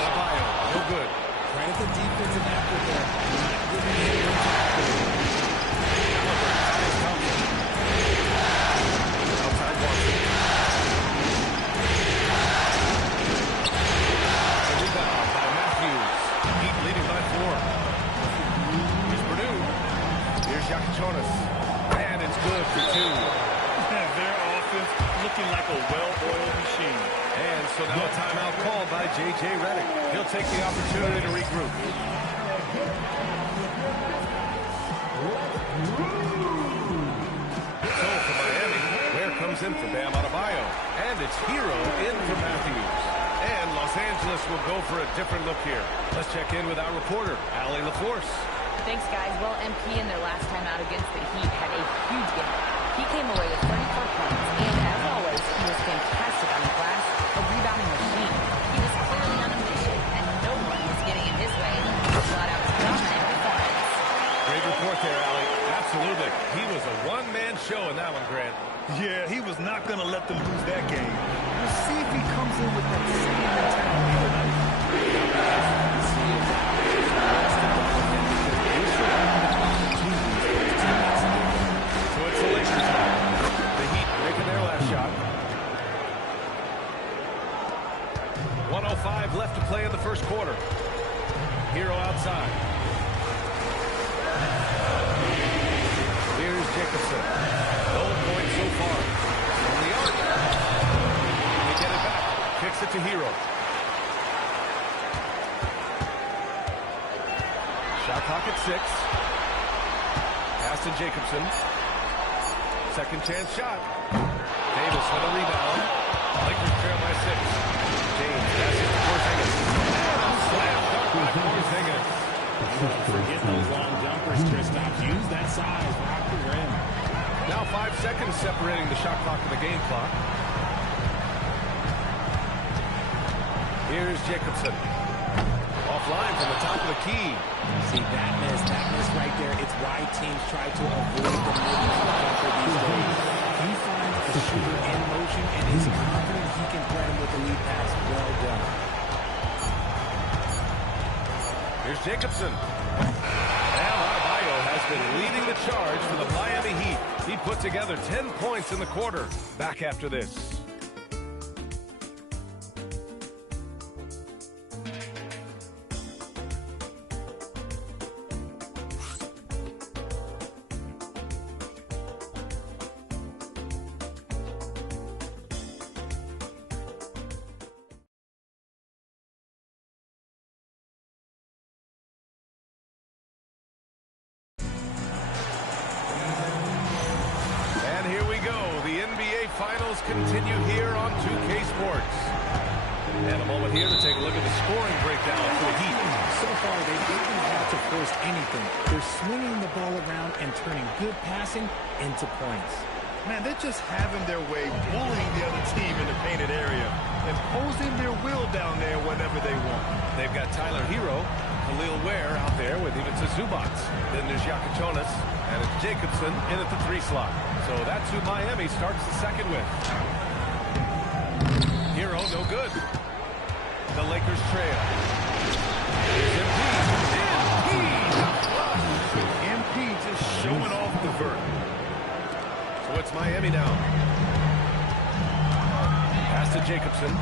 Adebayo, no good. Credit the defensive effort there. Not giving him the Thompson. Outside Watson. The rebound by Matthews. Heat leading by 4. Here's Purdue. Here's Yakichonis. And it's good for 2. Their offense looking like a well-oiled machine. And so now a timeout called by J.J. Redick. He'll take the opportunity to regroup. So for Miami, Ware comes in for Bam Adebayo. And it's Hero in for Matthews. And Los Angeles will go for a different look here. Let's check in with our reporter, Allie LaForce. Thanks, guys. Well, MP in their last time out against the Heat had a huge game. He came away with 34 points, and as always, he was fantastic on the glass, a rebounding machine. He was clearly on a mission, and no one was getting in his way. He flat-out dominant performance. Great report there, Allie. Absolutely. He was a one-man show in that one, Grant. Yeah, he was not going to let them lose that game. We'll see if he comes in with that same mentality tonight. So it's the Lakers now. The Heat making their last shot. 1:05 left to play in the first quarter. Hero outside. Here's Jacobson. No points so far. From the arc. They get it back. Kicks it to Hero. Shot clock at 6. Pass to Jacobson. Second chance shot. Davis with a rebound. Lakers trail by 6. James passes to Porzingis. And a slam dunk by Porzingis. Forget those long jumpers, Kristaps. Use that size. Rock the rim. Now 5 seconds separating the shot clock and the game clock. Here's Jacobson. Offline from the top of the key. See, that miss right there. It's why teams try to avoid the mid-jumper these days. He finds the shooter in motion and is confident he can thread him with the lead pass. Well done. Here's Jacobson. Bam Adebayo has been leading the charge for the Miami Heat. He put together 10 points in the quarter. Back after this. Finals continue here on 2K Sports. And a moment here to take a look at the scoring breakdown for the Heat. So far, they haven't had to force anything. They're swinging the ball around and turning good passing into points. Man, they're just having their way, bullying the other team in the painted area, imposing their will down there whenever they want. They've got Tyler Hero, Khalil Ware out there with even Zubac. Then there's Yakichonis, and it's Jacobson in at the 3 slot. So that's who Miami starts the second with. Hero, no good. The Lakers trail. Here's MP just showing off the vert. So it's Miami now. Pass to Jacobson.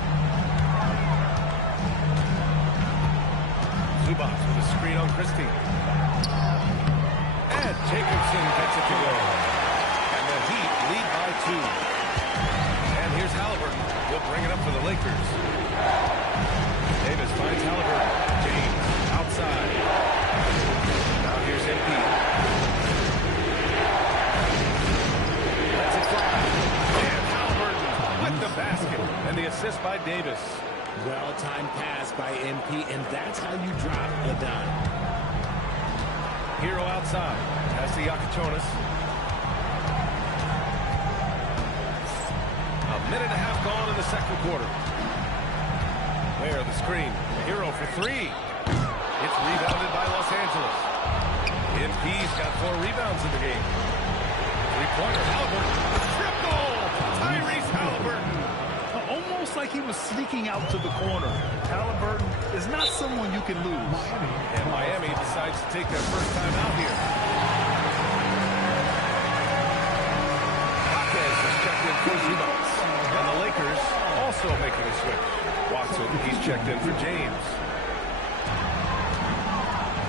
Zubac with a screen on Christie. And Jacobson gets it to go. And the Heat lead by 2. And here's Halliburton. He'll bring it up for the Lakers. Davis finds Halliburton. James outside. Now here's MP. That's a fly. And Halliburton with the basket. And the assist by Davis. Well-timed pass by MP, and that's how you drop a dime. Hero outside. Pass to Yakichonis. Minute and a half gone in the second quarter. There, the screen. Hero for three. It's rebounded by Los Angeles. MP's got 4 rebounds in the game. Three-pointer, Halliburton. Triple! Tyrese Halliburton. Almost like he was sneaking out to the corner. Halliburton is not someone you can lose. And Miami decides to take their first time out here. Jaquez is checked in for Zubac. And the Lakers also making a switch. Watson, he's checked in for James.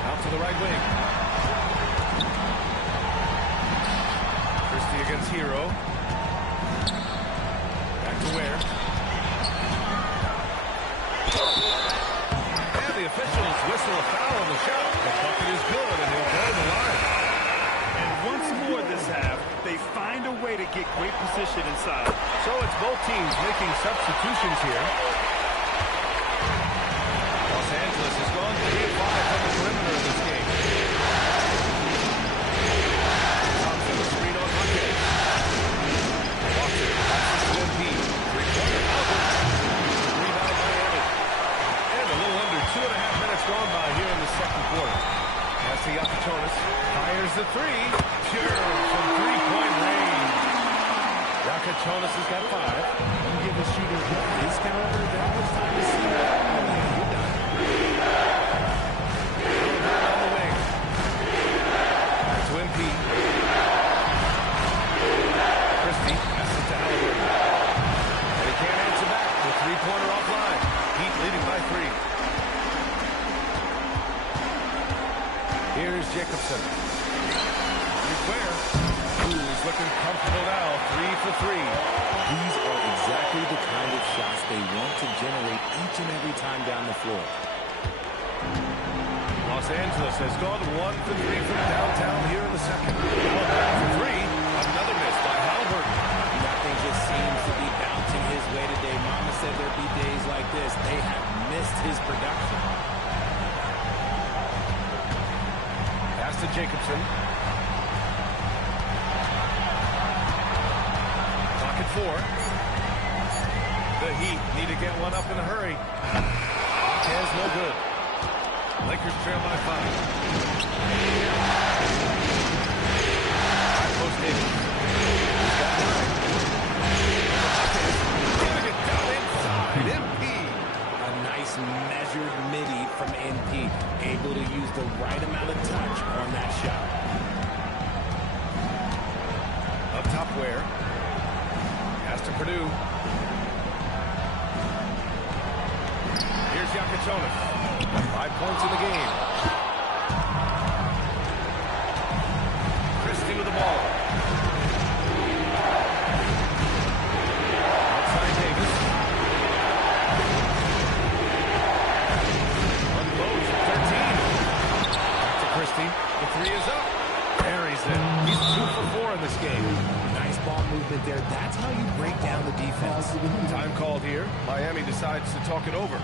Out to the right wing. Christie against Hero. Back to Ware. And the officials whistle a foul on the shot. The bucket is good, and he'll go to the line. And once more this half, they find a way to get great position inside. So it's both teams making substitutions here. Los Angeles has gone 3-5 from the perimeter in this game. Thompson, the screen on Monday. Watson passes to MP. Three-pointer, Albert. Rebound Miami. And a little under 2.5 minutes gone by here in the second quarter. Pass to Yakuchonis. Fires the three. Pure from three-point range. Yakuchonis has got 5. You give a shooter his caliber, that was time to see that. On the wing. Back to MP. Christie passes to Halliburton. And he can't answer back. The three-pointer offline. Heat leading by 3. Here's Jacobson. Here's Ware. Who's looking comfortable now. 3 for 3. These are exactly the kind of shots they want to generate each and every time down the floor. Los Angeles has gone 1 for 3 from downtown here in the second. Back for 3. Another miss by Halliburton. Nothing just seems to be bouncing his way today. Mama said there'd be days like this. They have missed his production. Pass to Jacobson. Clock at 4. The Heat need to get one up in a hurry. Jaquez no good. Lakers trail by 5. High post Davis. He's got 9. Giving it down inside. MP. A nice measured midi from MP. Able to use the right amount of touch on that shot. Up top Ware. Pass to Purdue. Here's Yakuchonis. 5 points in the game. Christie with the ball. Outside Davis. Unloads at 13. Back to Christie. The 3 is up. Buries it. He's 2 for 4 in this game. Nice ball movement there. That's how you break down the defense. Time called here. Miami decides to talk it over.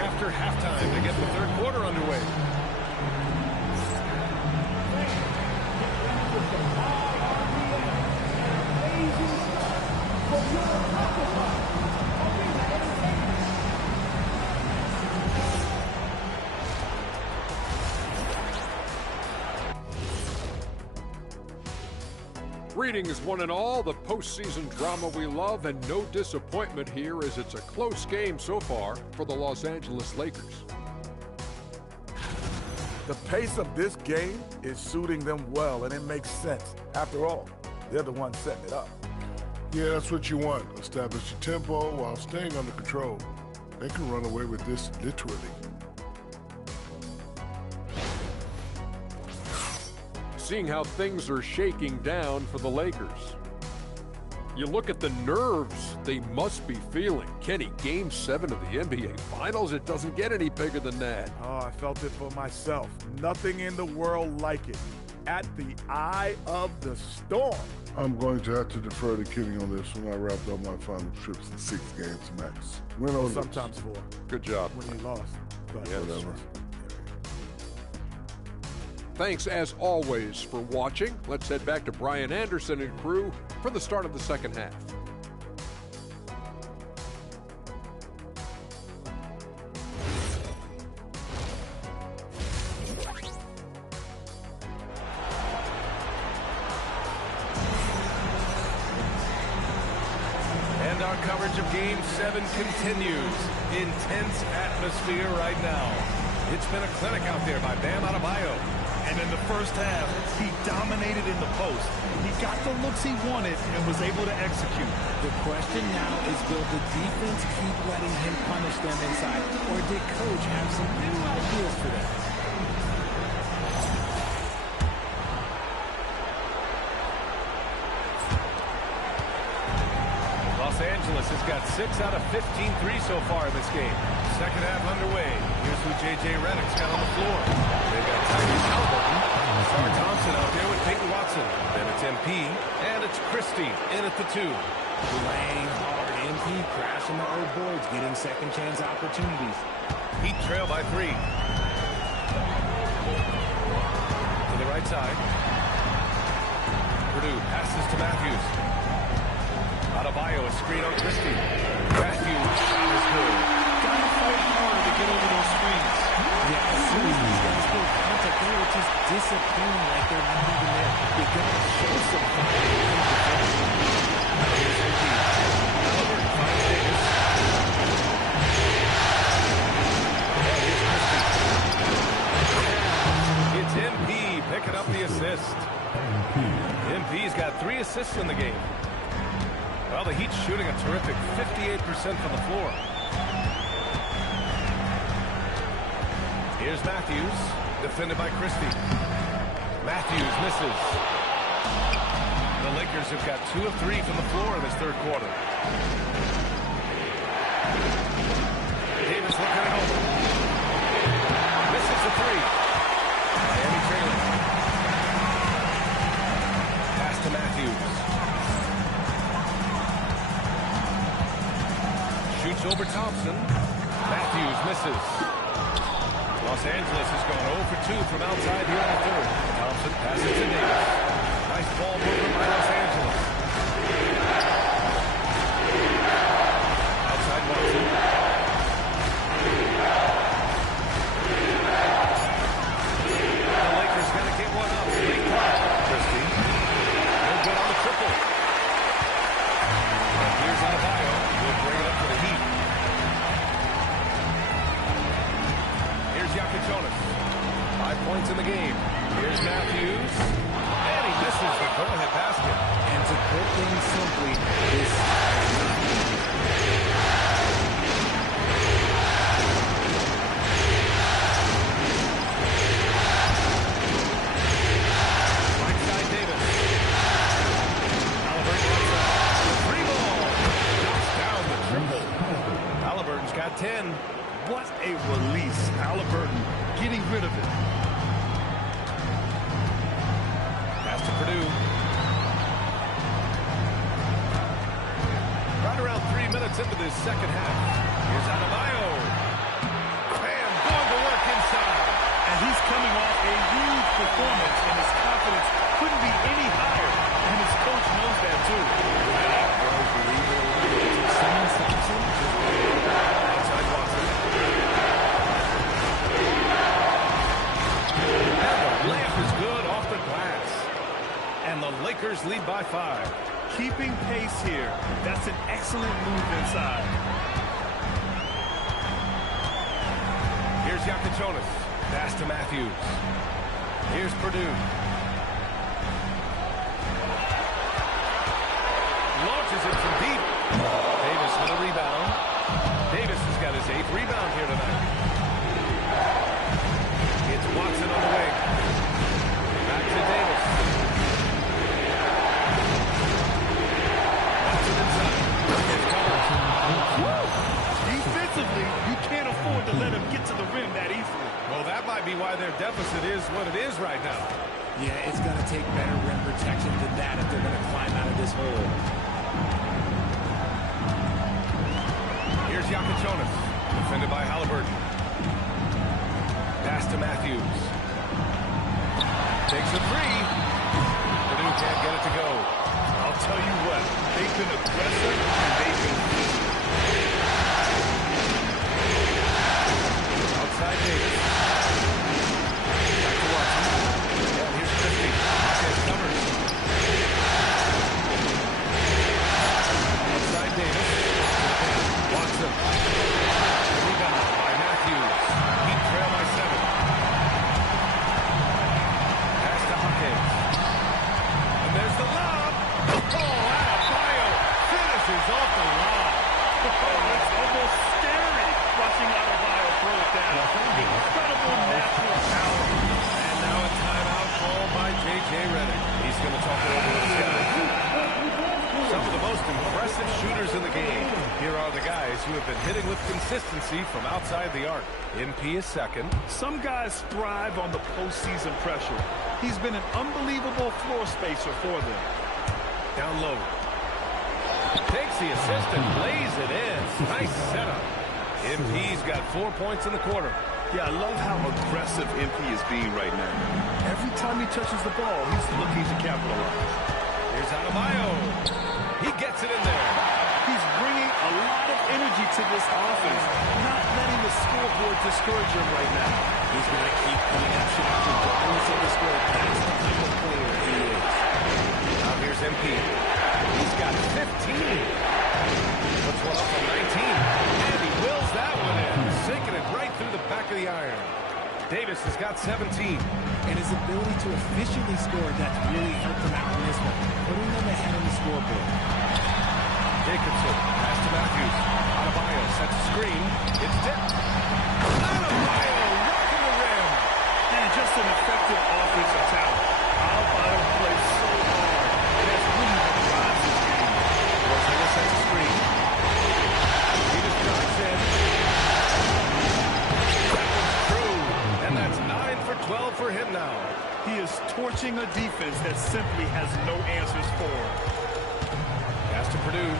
After halftime to get the third quarter underway. Greetings, one and all, the postseason drama we love, and no disappointment here as it's a close game so far for the Los Angeles Lakers. The pace of this game is suiting them well, and it makes sense. After all, they're the ones setting it up. Yeah, that's what you want. Establish your tempo while staying under control. They can run away with this literally. Seeing how things are shaking down for the Lakers. You look at the nerves they must be feeling. Kenny, Game 7 of the NBA Finals, it doesn't get any bigger than that. Oh, I felt it for myself. Nothing in the world like it. At the eye of the storm. I'm going to have to defer to Kenny on this when I wrapped up my final trips to 6 games max. Win or sometimes 4. Good job. When you lost. But yeah, whatever. Thanks, as always, for watching. Let's head back to Brian Anderson and crew for the start of the second half. And our coverage of Game 7 continues. Intense atmosphere right now. It's been a clinic out there by Bam Adebayo. And in the first half, he dominated in the post. He got the looks he wanted and was able to execute. The question now is, will the defense keep letting him punish them inside, or did Coach have some new ideas for them? Los Angeles has got 6 out of 15 threes so far in this game. Second half underway. Here's who J.J. Redick's got on the floor. They've got Tyrese Haliburton, Star Thompson out there with Peyton Watson. Then it's MP, and it's Christie in at the 2. Playing hard. MP crashing the old boards, getting second chance opportunities. Heat trail by 3. To the right side. Purdue passes to Matthews. Adebayo, a screen on Christie. Matthews, shot is good. Gotta fight harder to get over those screens. Yeah, as soon as these guys go contact, they were just disappearing like they're not even there. You gotta show some fire. Here's MP. Haliburton finds Davis. And here's Christie. It's MP picking up the assist. MP's got 3 assists in the game. Well, the Heat's shooting a terrific 58% from the floor. Here's Matthews, defended by Christie. Matthews misses. The Lakers have got 2 of 3 from the floor in this third quarter. Davis looking it over. Misses the 3. Miami trailing. Pass to Matthews. Shoots over Thompson. Matthews misses. Los Angeles has gone 0 for 2 from outside here in the third. Thompson passes to Davis. Nice ball movement by Los Angeles. Outside Watson. The Lakers going to get one up. Big pop. Christie. No good on the triple. And here's Adebayo. He'll bring it up for the Heat. Here's Jonas. 5 points in the game. Here's Matthews. And he misses the go-ahead basket. And to put things simply, this is not easy. Right side Davis. Haliburton runs out. The 3 ball. Knocks down the triple. Haliburton's got 10. What a release. Haliburton getting rid of it. Pass to Purdue. Right around 3 minutes into this second half. Here's Adebayo. Bam, going to work inside. And he's coming off a huge performance, and his confidence couldn't be any higher. And his coach knows that, too. Simmons Thompson. Outside Watson. And the layup is good off the glass. And the Lakers lead by 5. Keeping pace here. That's an excellent move inside. Here's Jonas. Pass to Matthews. Here's Purdue. Launches it from deep. Davis with a rebound. Davis has got his 8th rebound here tonight. It's Watson on the wing. Back to Davis. deficit is what it is right now. Yeah, it's going to take better rim protection than that if they're going to climb out of this hole. Here's Jonas, defended by Halliburton. Pass to Matthews. Takes a three. Purdue can't get it to go. I'll tell you what, they've been aggressive and they've been good. Outside Davis. Back to Watson. And here's Christie. Hawkins covers. Outside Davis. Watson. Rebound by Matthews. Heat trail by 7. Pass to Hawkins. And there's the lob. Oh, Adebayo finishes off the lob. Oh, it's almost scary watching Adebayo throw it down. Incredible natural talent. And now a timeout called by J.J. Redick. He's going to talk it over with his guys. Some of the most impressive shooters in the game. Here are the guys who have been hitting with consistency from outside the arc. MP is second. Some guys thrive on the postseason pressure. He's been an unbelievable floor spacer for them. Down low. Takes the assist and lays it in. Nice setup. MP's got 4 points in the quarter. Yeah, I love how aggressive MP is being right now. Every time he touches the ball, he's looking to capitalize. Here's Adebayo. He gets it in there. He's bringing a lot of energy to this offense, not letting the scoreboard discourage him right now. He's going to keep putting up shots regardless of the score. That's the type of player he is. Now here's MP. He's got 15. Puts one up from 19. And he wills that one in. Sinking it right through the back of the iron. Davis has got 17. And his ability to efficiently score, that's really helped him out in this one, putting them ahead on the scoreboard. Jacobson, pass to Matthews. Adebayo sets a screen. It's tipped. Adebayo rocking the rim. And just an effective offensive talent. Adebayo plays so hard. That's really what drives this game. Rosella sets a screen. He just drives in. That was true. And that's 9 for 12 for him now. He is torching a defense that simply has no answers for him. Pass to Purdue.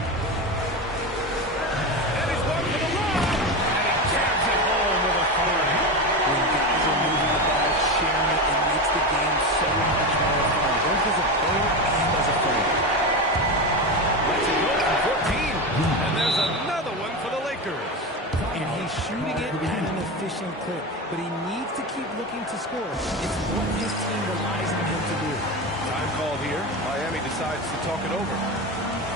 And he's one for the lob. And he jams it home with authority. When guys are moving the ball, sharing it, it makes the game so much more fun, both as a player and as a friend. Let's it go from 14. And there's another one for the Lakers. And he's shooting it at an efficient clip, but he needs to keep looking to score. It's what his team relies on him to do. Time called here. Miami decides to talk it over.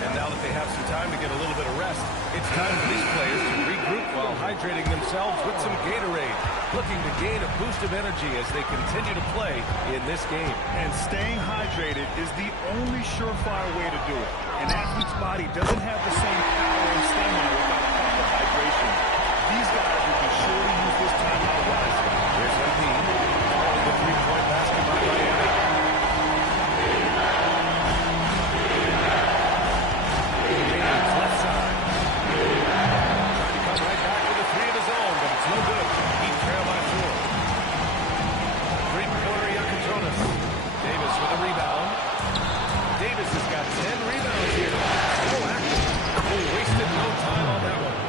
And now that they have some time to get a little bit of rest, it's time for these players to regroup while hydrating themselves with some Gatorade, looking to gain a boost of energy as they continue to play in this game. And staying hydrated is the only surefire way to do it. An athlete's body doesn't have the same power and stamina without proper hydration. These guys will be sure to use this timeout wisely. Here's MP. The three-point basket by Miami. James, left side. Trying to come right back with a three of his own, but it's no good. Heat trail by 4. Three-quarter Jonas. Davis with a rebound. Davis has got 10 rebounds here. So active. Oh, wasted no time on that one.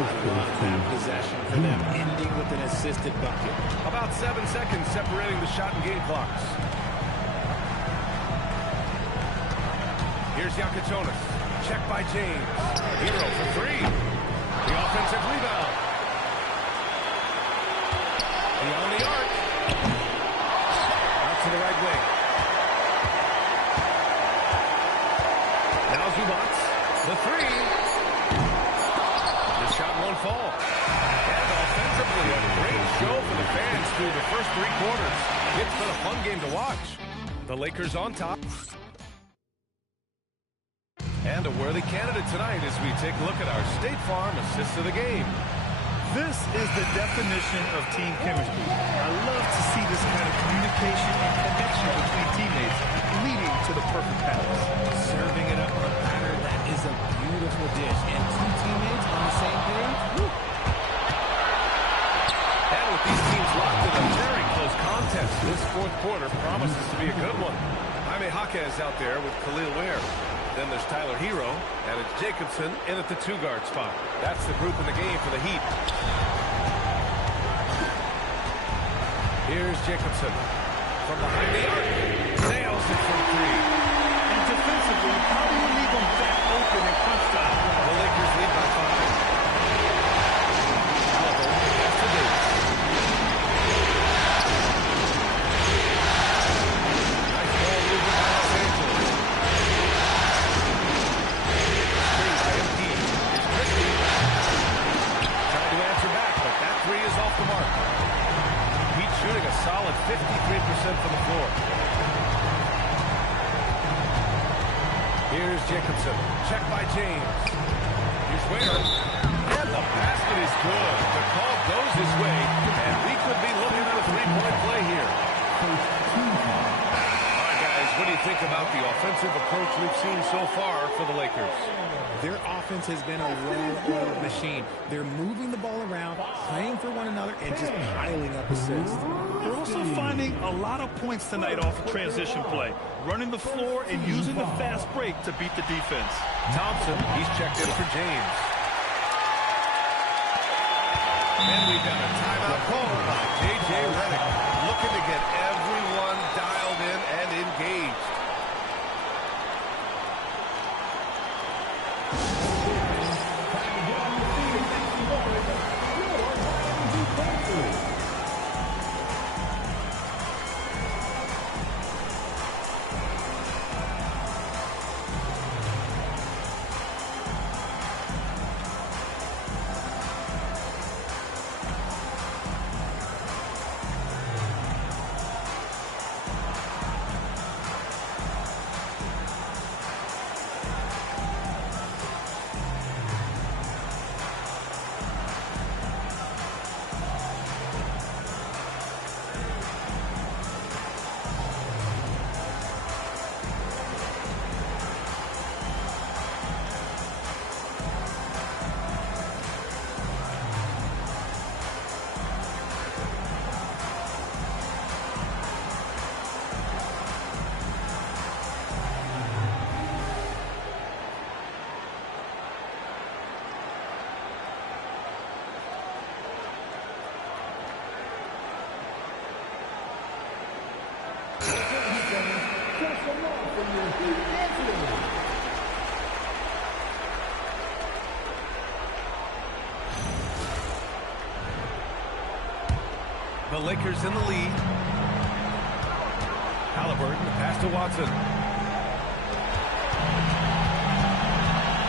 That possession for them, ending with an assisted bucket. About 7 seconds separating the shot and game clocks. Here's Jonas. Check by James. Hero for 3. The offensive rebound. Beyond the arc. Out to the right wing. Now Zubac. The 3. This shot won't fall. And offensively, a great show for the fans through the first 3 quarters. It's been a fun game to watch. The Lakers on top. And a worthy candidate tonight as we take a look at our State Farm assist of the game. This is the definition of team chemistry. I love to see this kind of communication and connection between teammates leading to the perfect pass. Serving it up on a platter, that is a beautiful dish. And 2 teammates on the same page. And with these teams locked in a very close contest, Jaquez out there with Khalil Ware. Then there's Tyler Hero, and it's Jacobson in at the 2-guard spot. That's the group in the game for the Heat. Here's Jacobson from behind the arc. Nails it from 3. And defensively, how do you leave them that open in crunch time? The Lakers lead by 5. Halliburton has to do. Nice ball movement by Los Angeles. Screen by MD. Here's Christie. Trying to answer back, but that 3 is off the mark. Heat shooting a solid 53% from the floor. Here's Jacobson. Check by James. Here's Ware. And the basket is good. The call goes his way, and we could be looking at a 3-point play here. All right, guys, what do you think about the offensive approach we've seen so far for the Lakers? Their offense has been a well-oiled machine. They're moving the ball around, playing for one another, and just piling up assists. They're also finding a lot of points tonight off of transition play, running the floor and using the fast break to beat the defense. Thompson, he's checked in for James. And we've got a timeout called by J.J. Redick, looking to get everyone dialed in and engaged. The Lakers in the lead. Halliburton, the pass to Watson.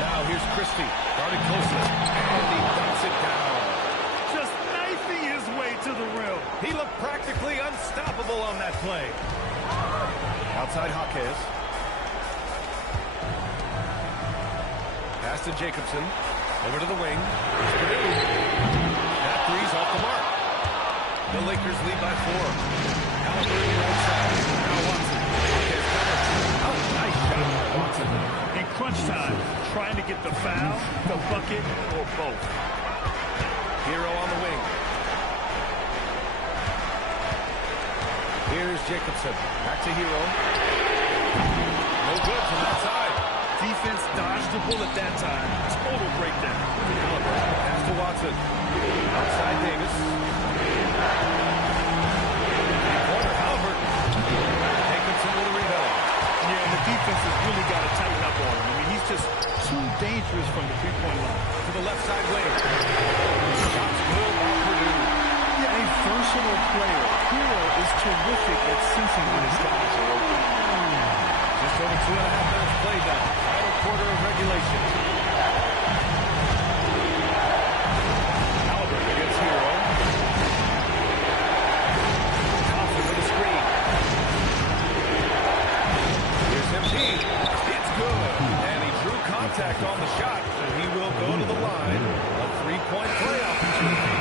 Now here's Christie, guarding closely, and he dumps it down. Just knifing his way to the rim. He looked practically unstoppable on that play. Outside Jaquez. Pass to Jacobson. Over to the wing. That 3's off the mark. The Lakers lead by 4. Halliburton right side. Now Watson. Jaquez covered. Oh, nice shot by Watson. In crunch time, trying to get the foul, the bucket, or both. Hero on the wing. Here's Jacobson. Back to Hero. No good from outside. Defense dodged the bullet that time. Total breakdown. Halliburton. Pass to Watson. Outside Davis. Corner Halliburton. Jacobson with a rebound. Yeah, and the defense has really got to tighten up on him. I mean, he's just too dangerous from the three-point line. To the left side wing. Shots good by Purdue. Yeah, a versatile player. Hero is terrific at sensing when his guys are open. Just over 2.5 minutes played now. Final quarter of regulation. Halliburton against Hero. Thompson with a screen. Here's Embiid. It's good. And he drew contact on the shot, so he will go to the line. A 3-point play opportunity.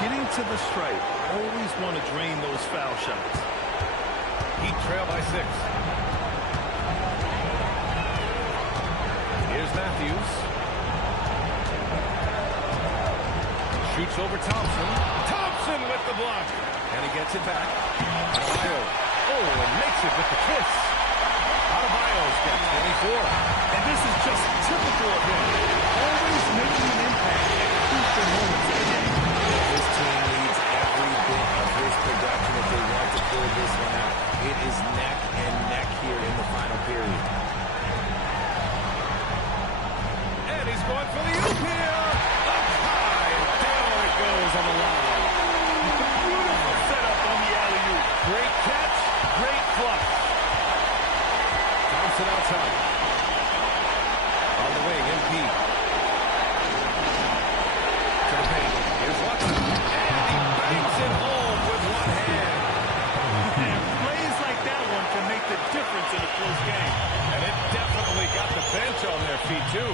Getting to the stripe. Always want to drain those foul shots. Heat trail by 6. Matthews. Shoots over Thompson. Thompson with the block. And he gets it back. Adebayo. Oh, and makes it with the kiss. Adebayo's got 24. And this is just typical of him. Always making an impact at crucial moments in the game. This team needs every bit of his production if they want to pull this one out. It is neck and neck here in the final period. And he's going for the oop here. Up high, and down it goes on the line. Beautiful setup on the alley-oop. Great catch, great flush. Thompson outside. On the wing, MP. To the paint. Here's Watson. And he bangs it home with one hand. And plays like that one can make the difference in a close game. And it definitely got the bench on their feet, too.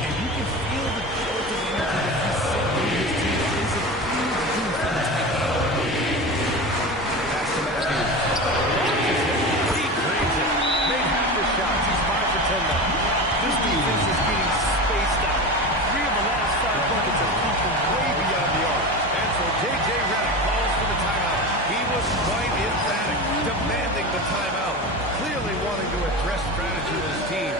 And you can feel the jolt of energy that he's sending his team. It is a huge boost in the tight game. Pass to Matthews. He drains it. Made half his shots. He's 5 for 10 now. This defense is getting spaced out. 3 of the last 5 buckets have come from way beyond the arc. And so J.J. Redick calls for the timeout. He was quite emphatic, demanding the timeout. Clearly wanting to address strategy with his team.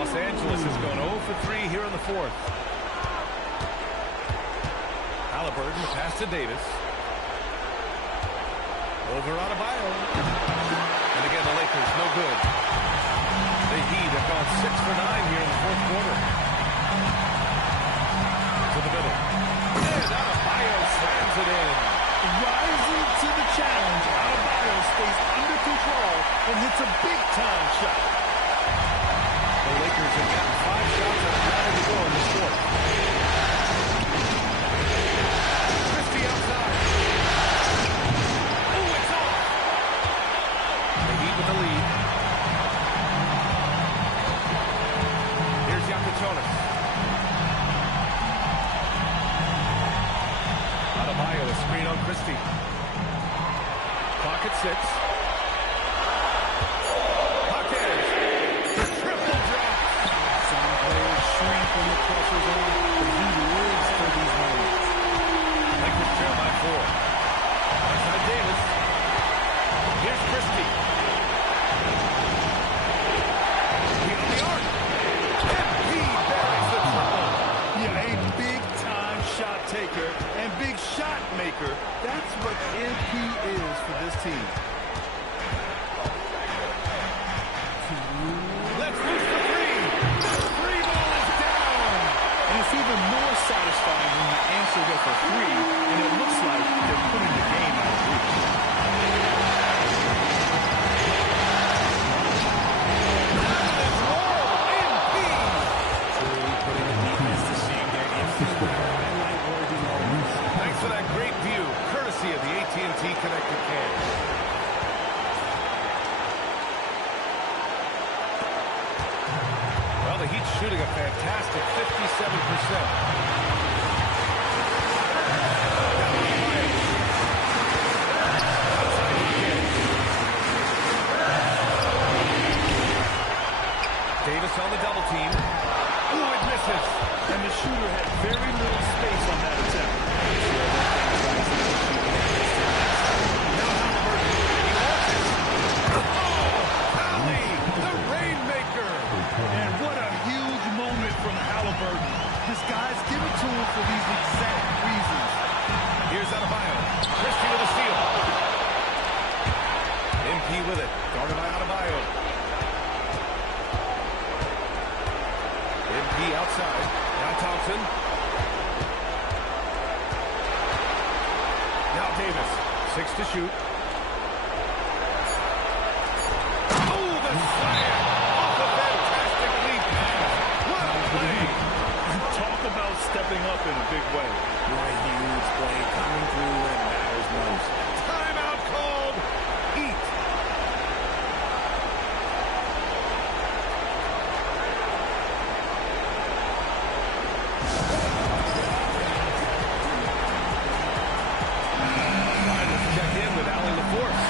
Los Angeles has gone 0 for 3 here in the fourth. Halliburton, pass to Davis. Over Adebayo. And again, the Lakers, no good. The Heat have gone 6 for 9 here in the fourth quarter. To the middle. And Adebayo slams it in. Rising to the challenge, Adebayo stays under control and hits a big-time shot. The Lakers have gotten 5 shots and 9 to go in this fourth. Christie outside. Oh, it's off. The Heat with the lead. Here's Yakatonis. Adebayo, a screen on Christie. Clock at 6. When the pressure's on, but he lives for these moments. Lakers trail by 4. Outside Davis. Here's Christie. He on the arc. And he buries the triple. Yeah, a big-time shot taker and big shot maker. That's what MP is for this team. Let's loose the 3. Three ball is down. And it's even more satisfying when you answer with a 3, and it looks like they're putting the game out of reach. Truly putting the defense to shame there. Highlight-worthy moments. Thanks for that great view, courtesy of the AT&T Connected Cam. Well, the Heat shooting a fantastic 57%. Davis on the double team. Ooh, it misses. And the shooter had very little space on that attempt. Now Halliburton. He wants it. Oh, Hallie, the Rainmaker. And what a huge moment from Halliburton. MP outside. Now Thompson. Now Davis. 6 to shoot. Oh, the slam! Off a fantastic lead pass. What a play! Talk about stepping up in a big way. What a huge play coming through when it matters most. Timeout called. Heat. Check in with Allie LaForce.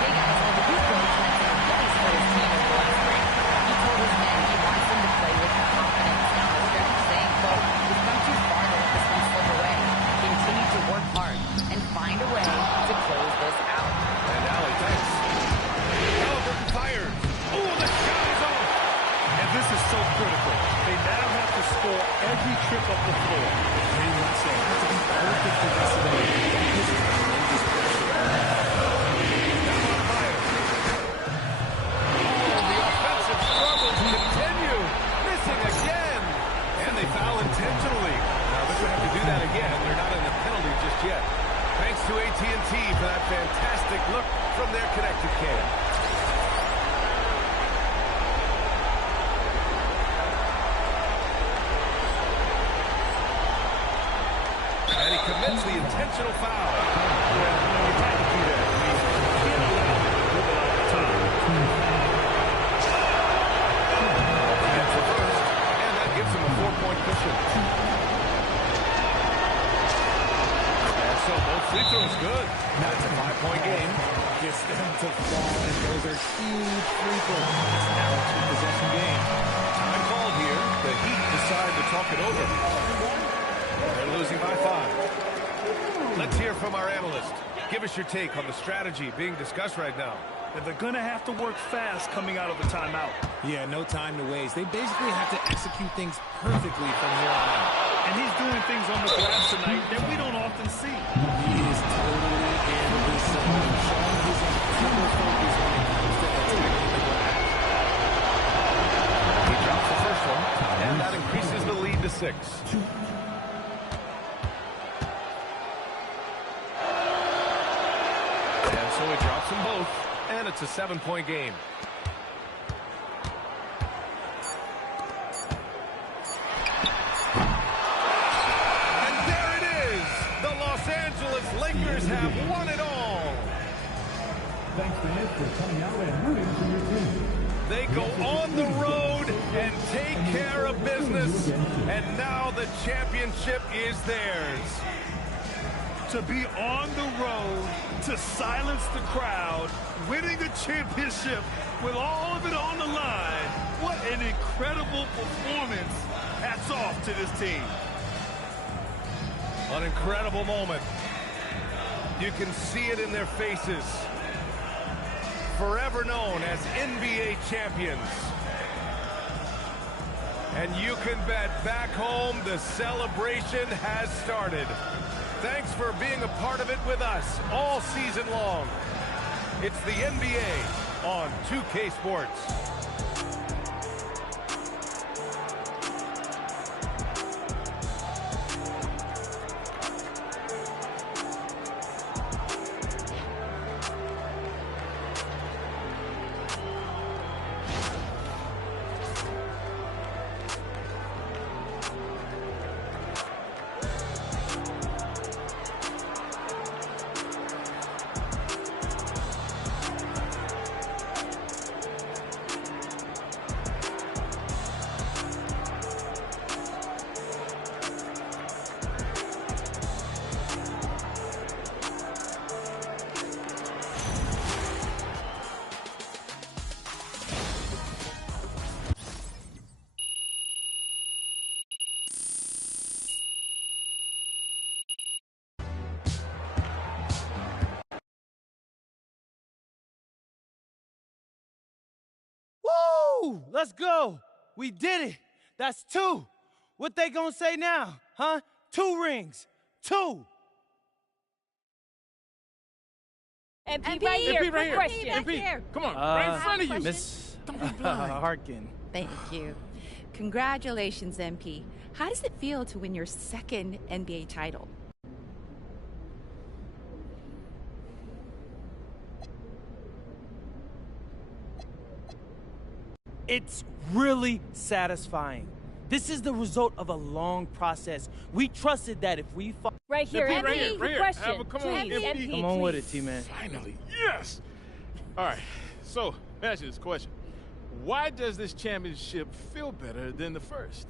Hey guys, well, the Duke coach had some plays for his team over the last week. He told his men he wants them to play with confidence down the stretch, saying, quote, "We've come too far to let this one slip away. Continue to work hard and find a way to close this out." And Allie takes. Halliburton fires. Oh, the shot is off. And this is so critical. They now have to score every trip up the floor. Pretty much so. That's a perfect for the rest of the game. This is tremendous pressure. Oh, the offensive struggles continue. Missing again. And they foul intentionally. Now they're going to have to do that again. They're not in the penalty just yet. Thanks to AT&T for that fantastic look from their connected cam. And he commits the intentional foul. You had to do that. I mean, you can't allow them to dribble out the time. Gets the first, and that gives him a 4-point cushion. And so both free throws good. That's a 5-point game. Gets them to fall, and those are huge free throws. It's now a 2-possession game. Time called here. The Heat decide to talk it over. They're losing by 5. Let's hear from our analyst. Give us your take on the strategy being discussed right now. And they're going to have to work fast coming out of the timeout. Yeah, no time to waste. They basically have to execute things perfectly from here on out. And he's doing things on the glass tonight that we don't often see. He is totally in his zone, showing his incredible focus when it comes to attacking the glass. He drops the first one, and that increases the lead to 6. And so he drops them both, and it's a 7-point game. And there it is! The Los Angeles Lakers have won it all! Thanks, fans, for coming out and rooting for your team. They go on the road and take care of business, and now the championship is theirs. To be on the road, to silence the crowd, winning a championship with all of it on the line. What an incredible performance. Hats off to this team. An incredible moment. You can see it in their faces. Forever known as NBA champions. And you can bet back home the celebration has started. Thanks for being a part of it with us all season long. It's the NBA on 2K Sports. Woo! Let's go. We did it. That's 2. What they gonna say now, huh? 2 rings. 2. MP right here. MP right here. Question. MP. Here. Come on, right in front of you. Miss Harkin. Thank you. Congratulations, MP. How does it feel to win your second NBA title? It's really satisfying. This is the result of a long process. We trusted that if we fought... Right here, MP, MP, right here. question. Come on, MP. Come on with it, T-Man. Finally, yes. All right, so ask you this question. Why does this championship feel better than the first?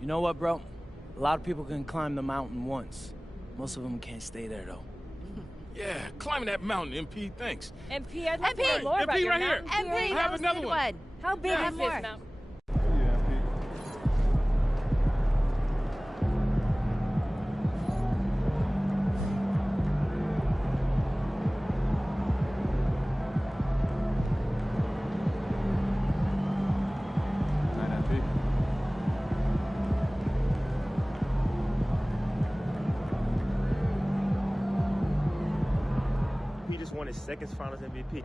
You know what, bro? A lot of people can climb the mountain once. Most of them can't stay there, though. Yeah, climbing that mountain, MP, thanks. MP, I'd like to hear more about MP your right here. mountain MP, theory. I have another one. How big Yeah, is this more. mountain? He just won his second Finals MVP.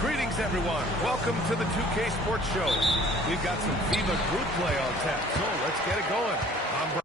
Greetings, everyone. Welcome to the 2K Sports Show. We've got some FIBA group play on tap, so let's get it going. I'm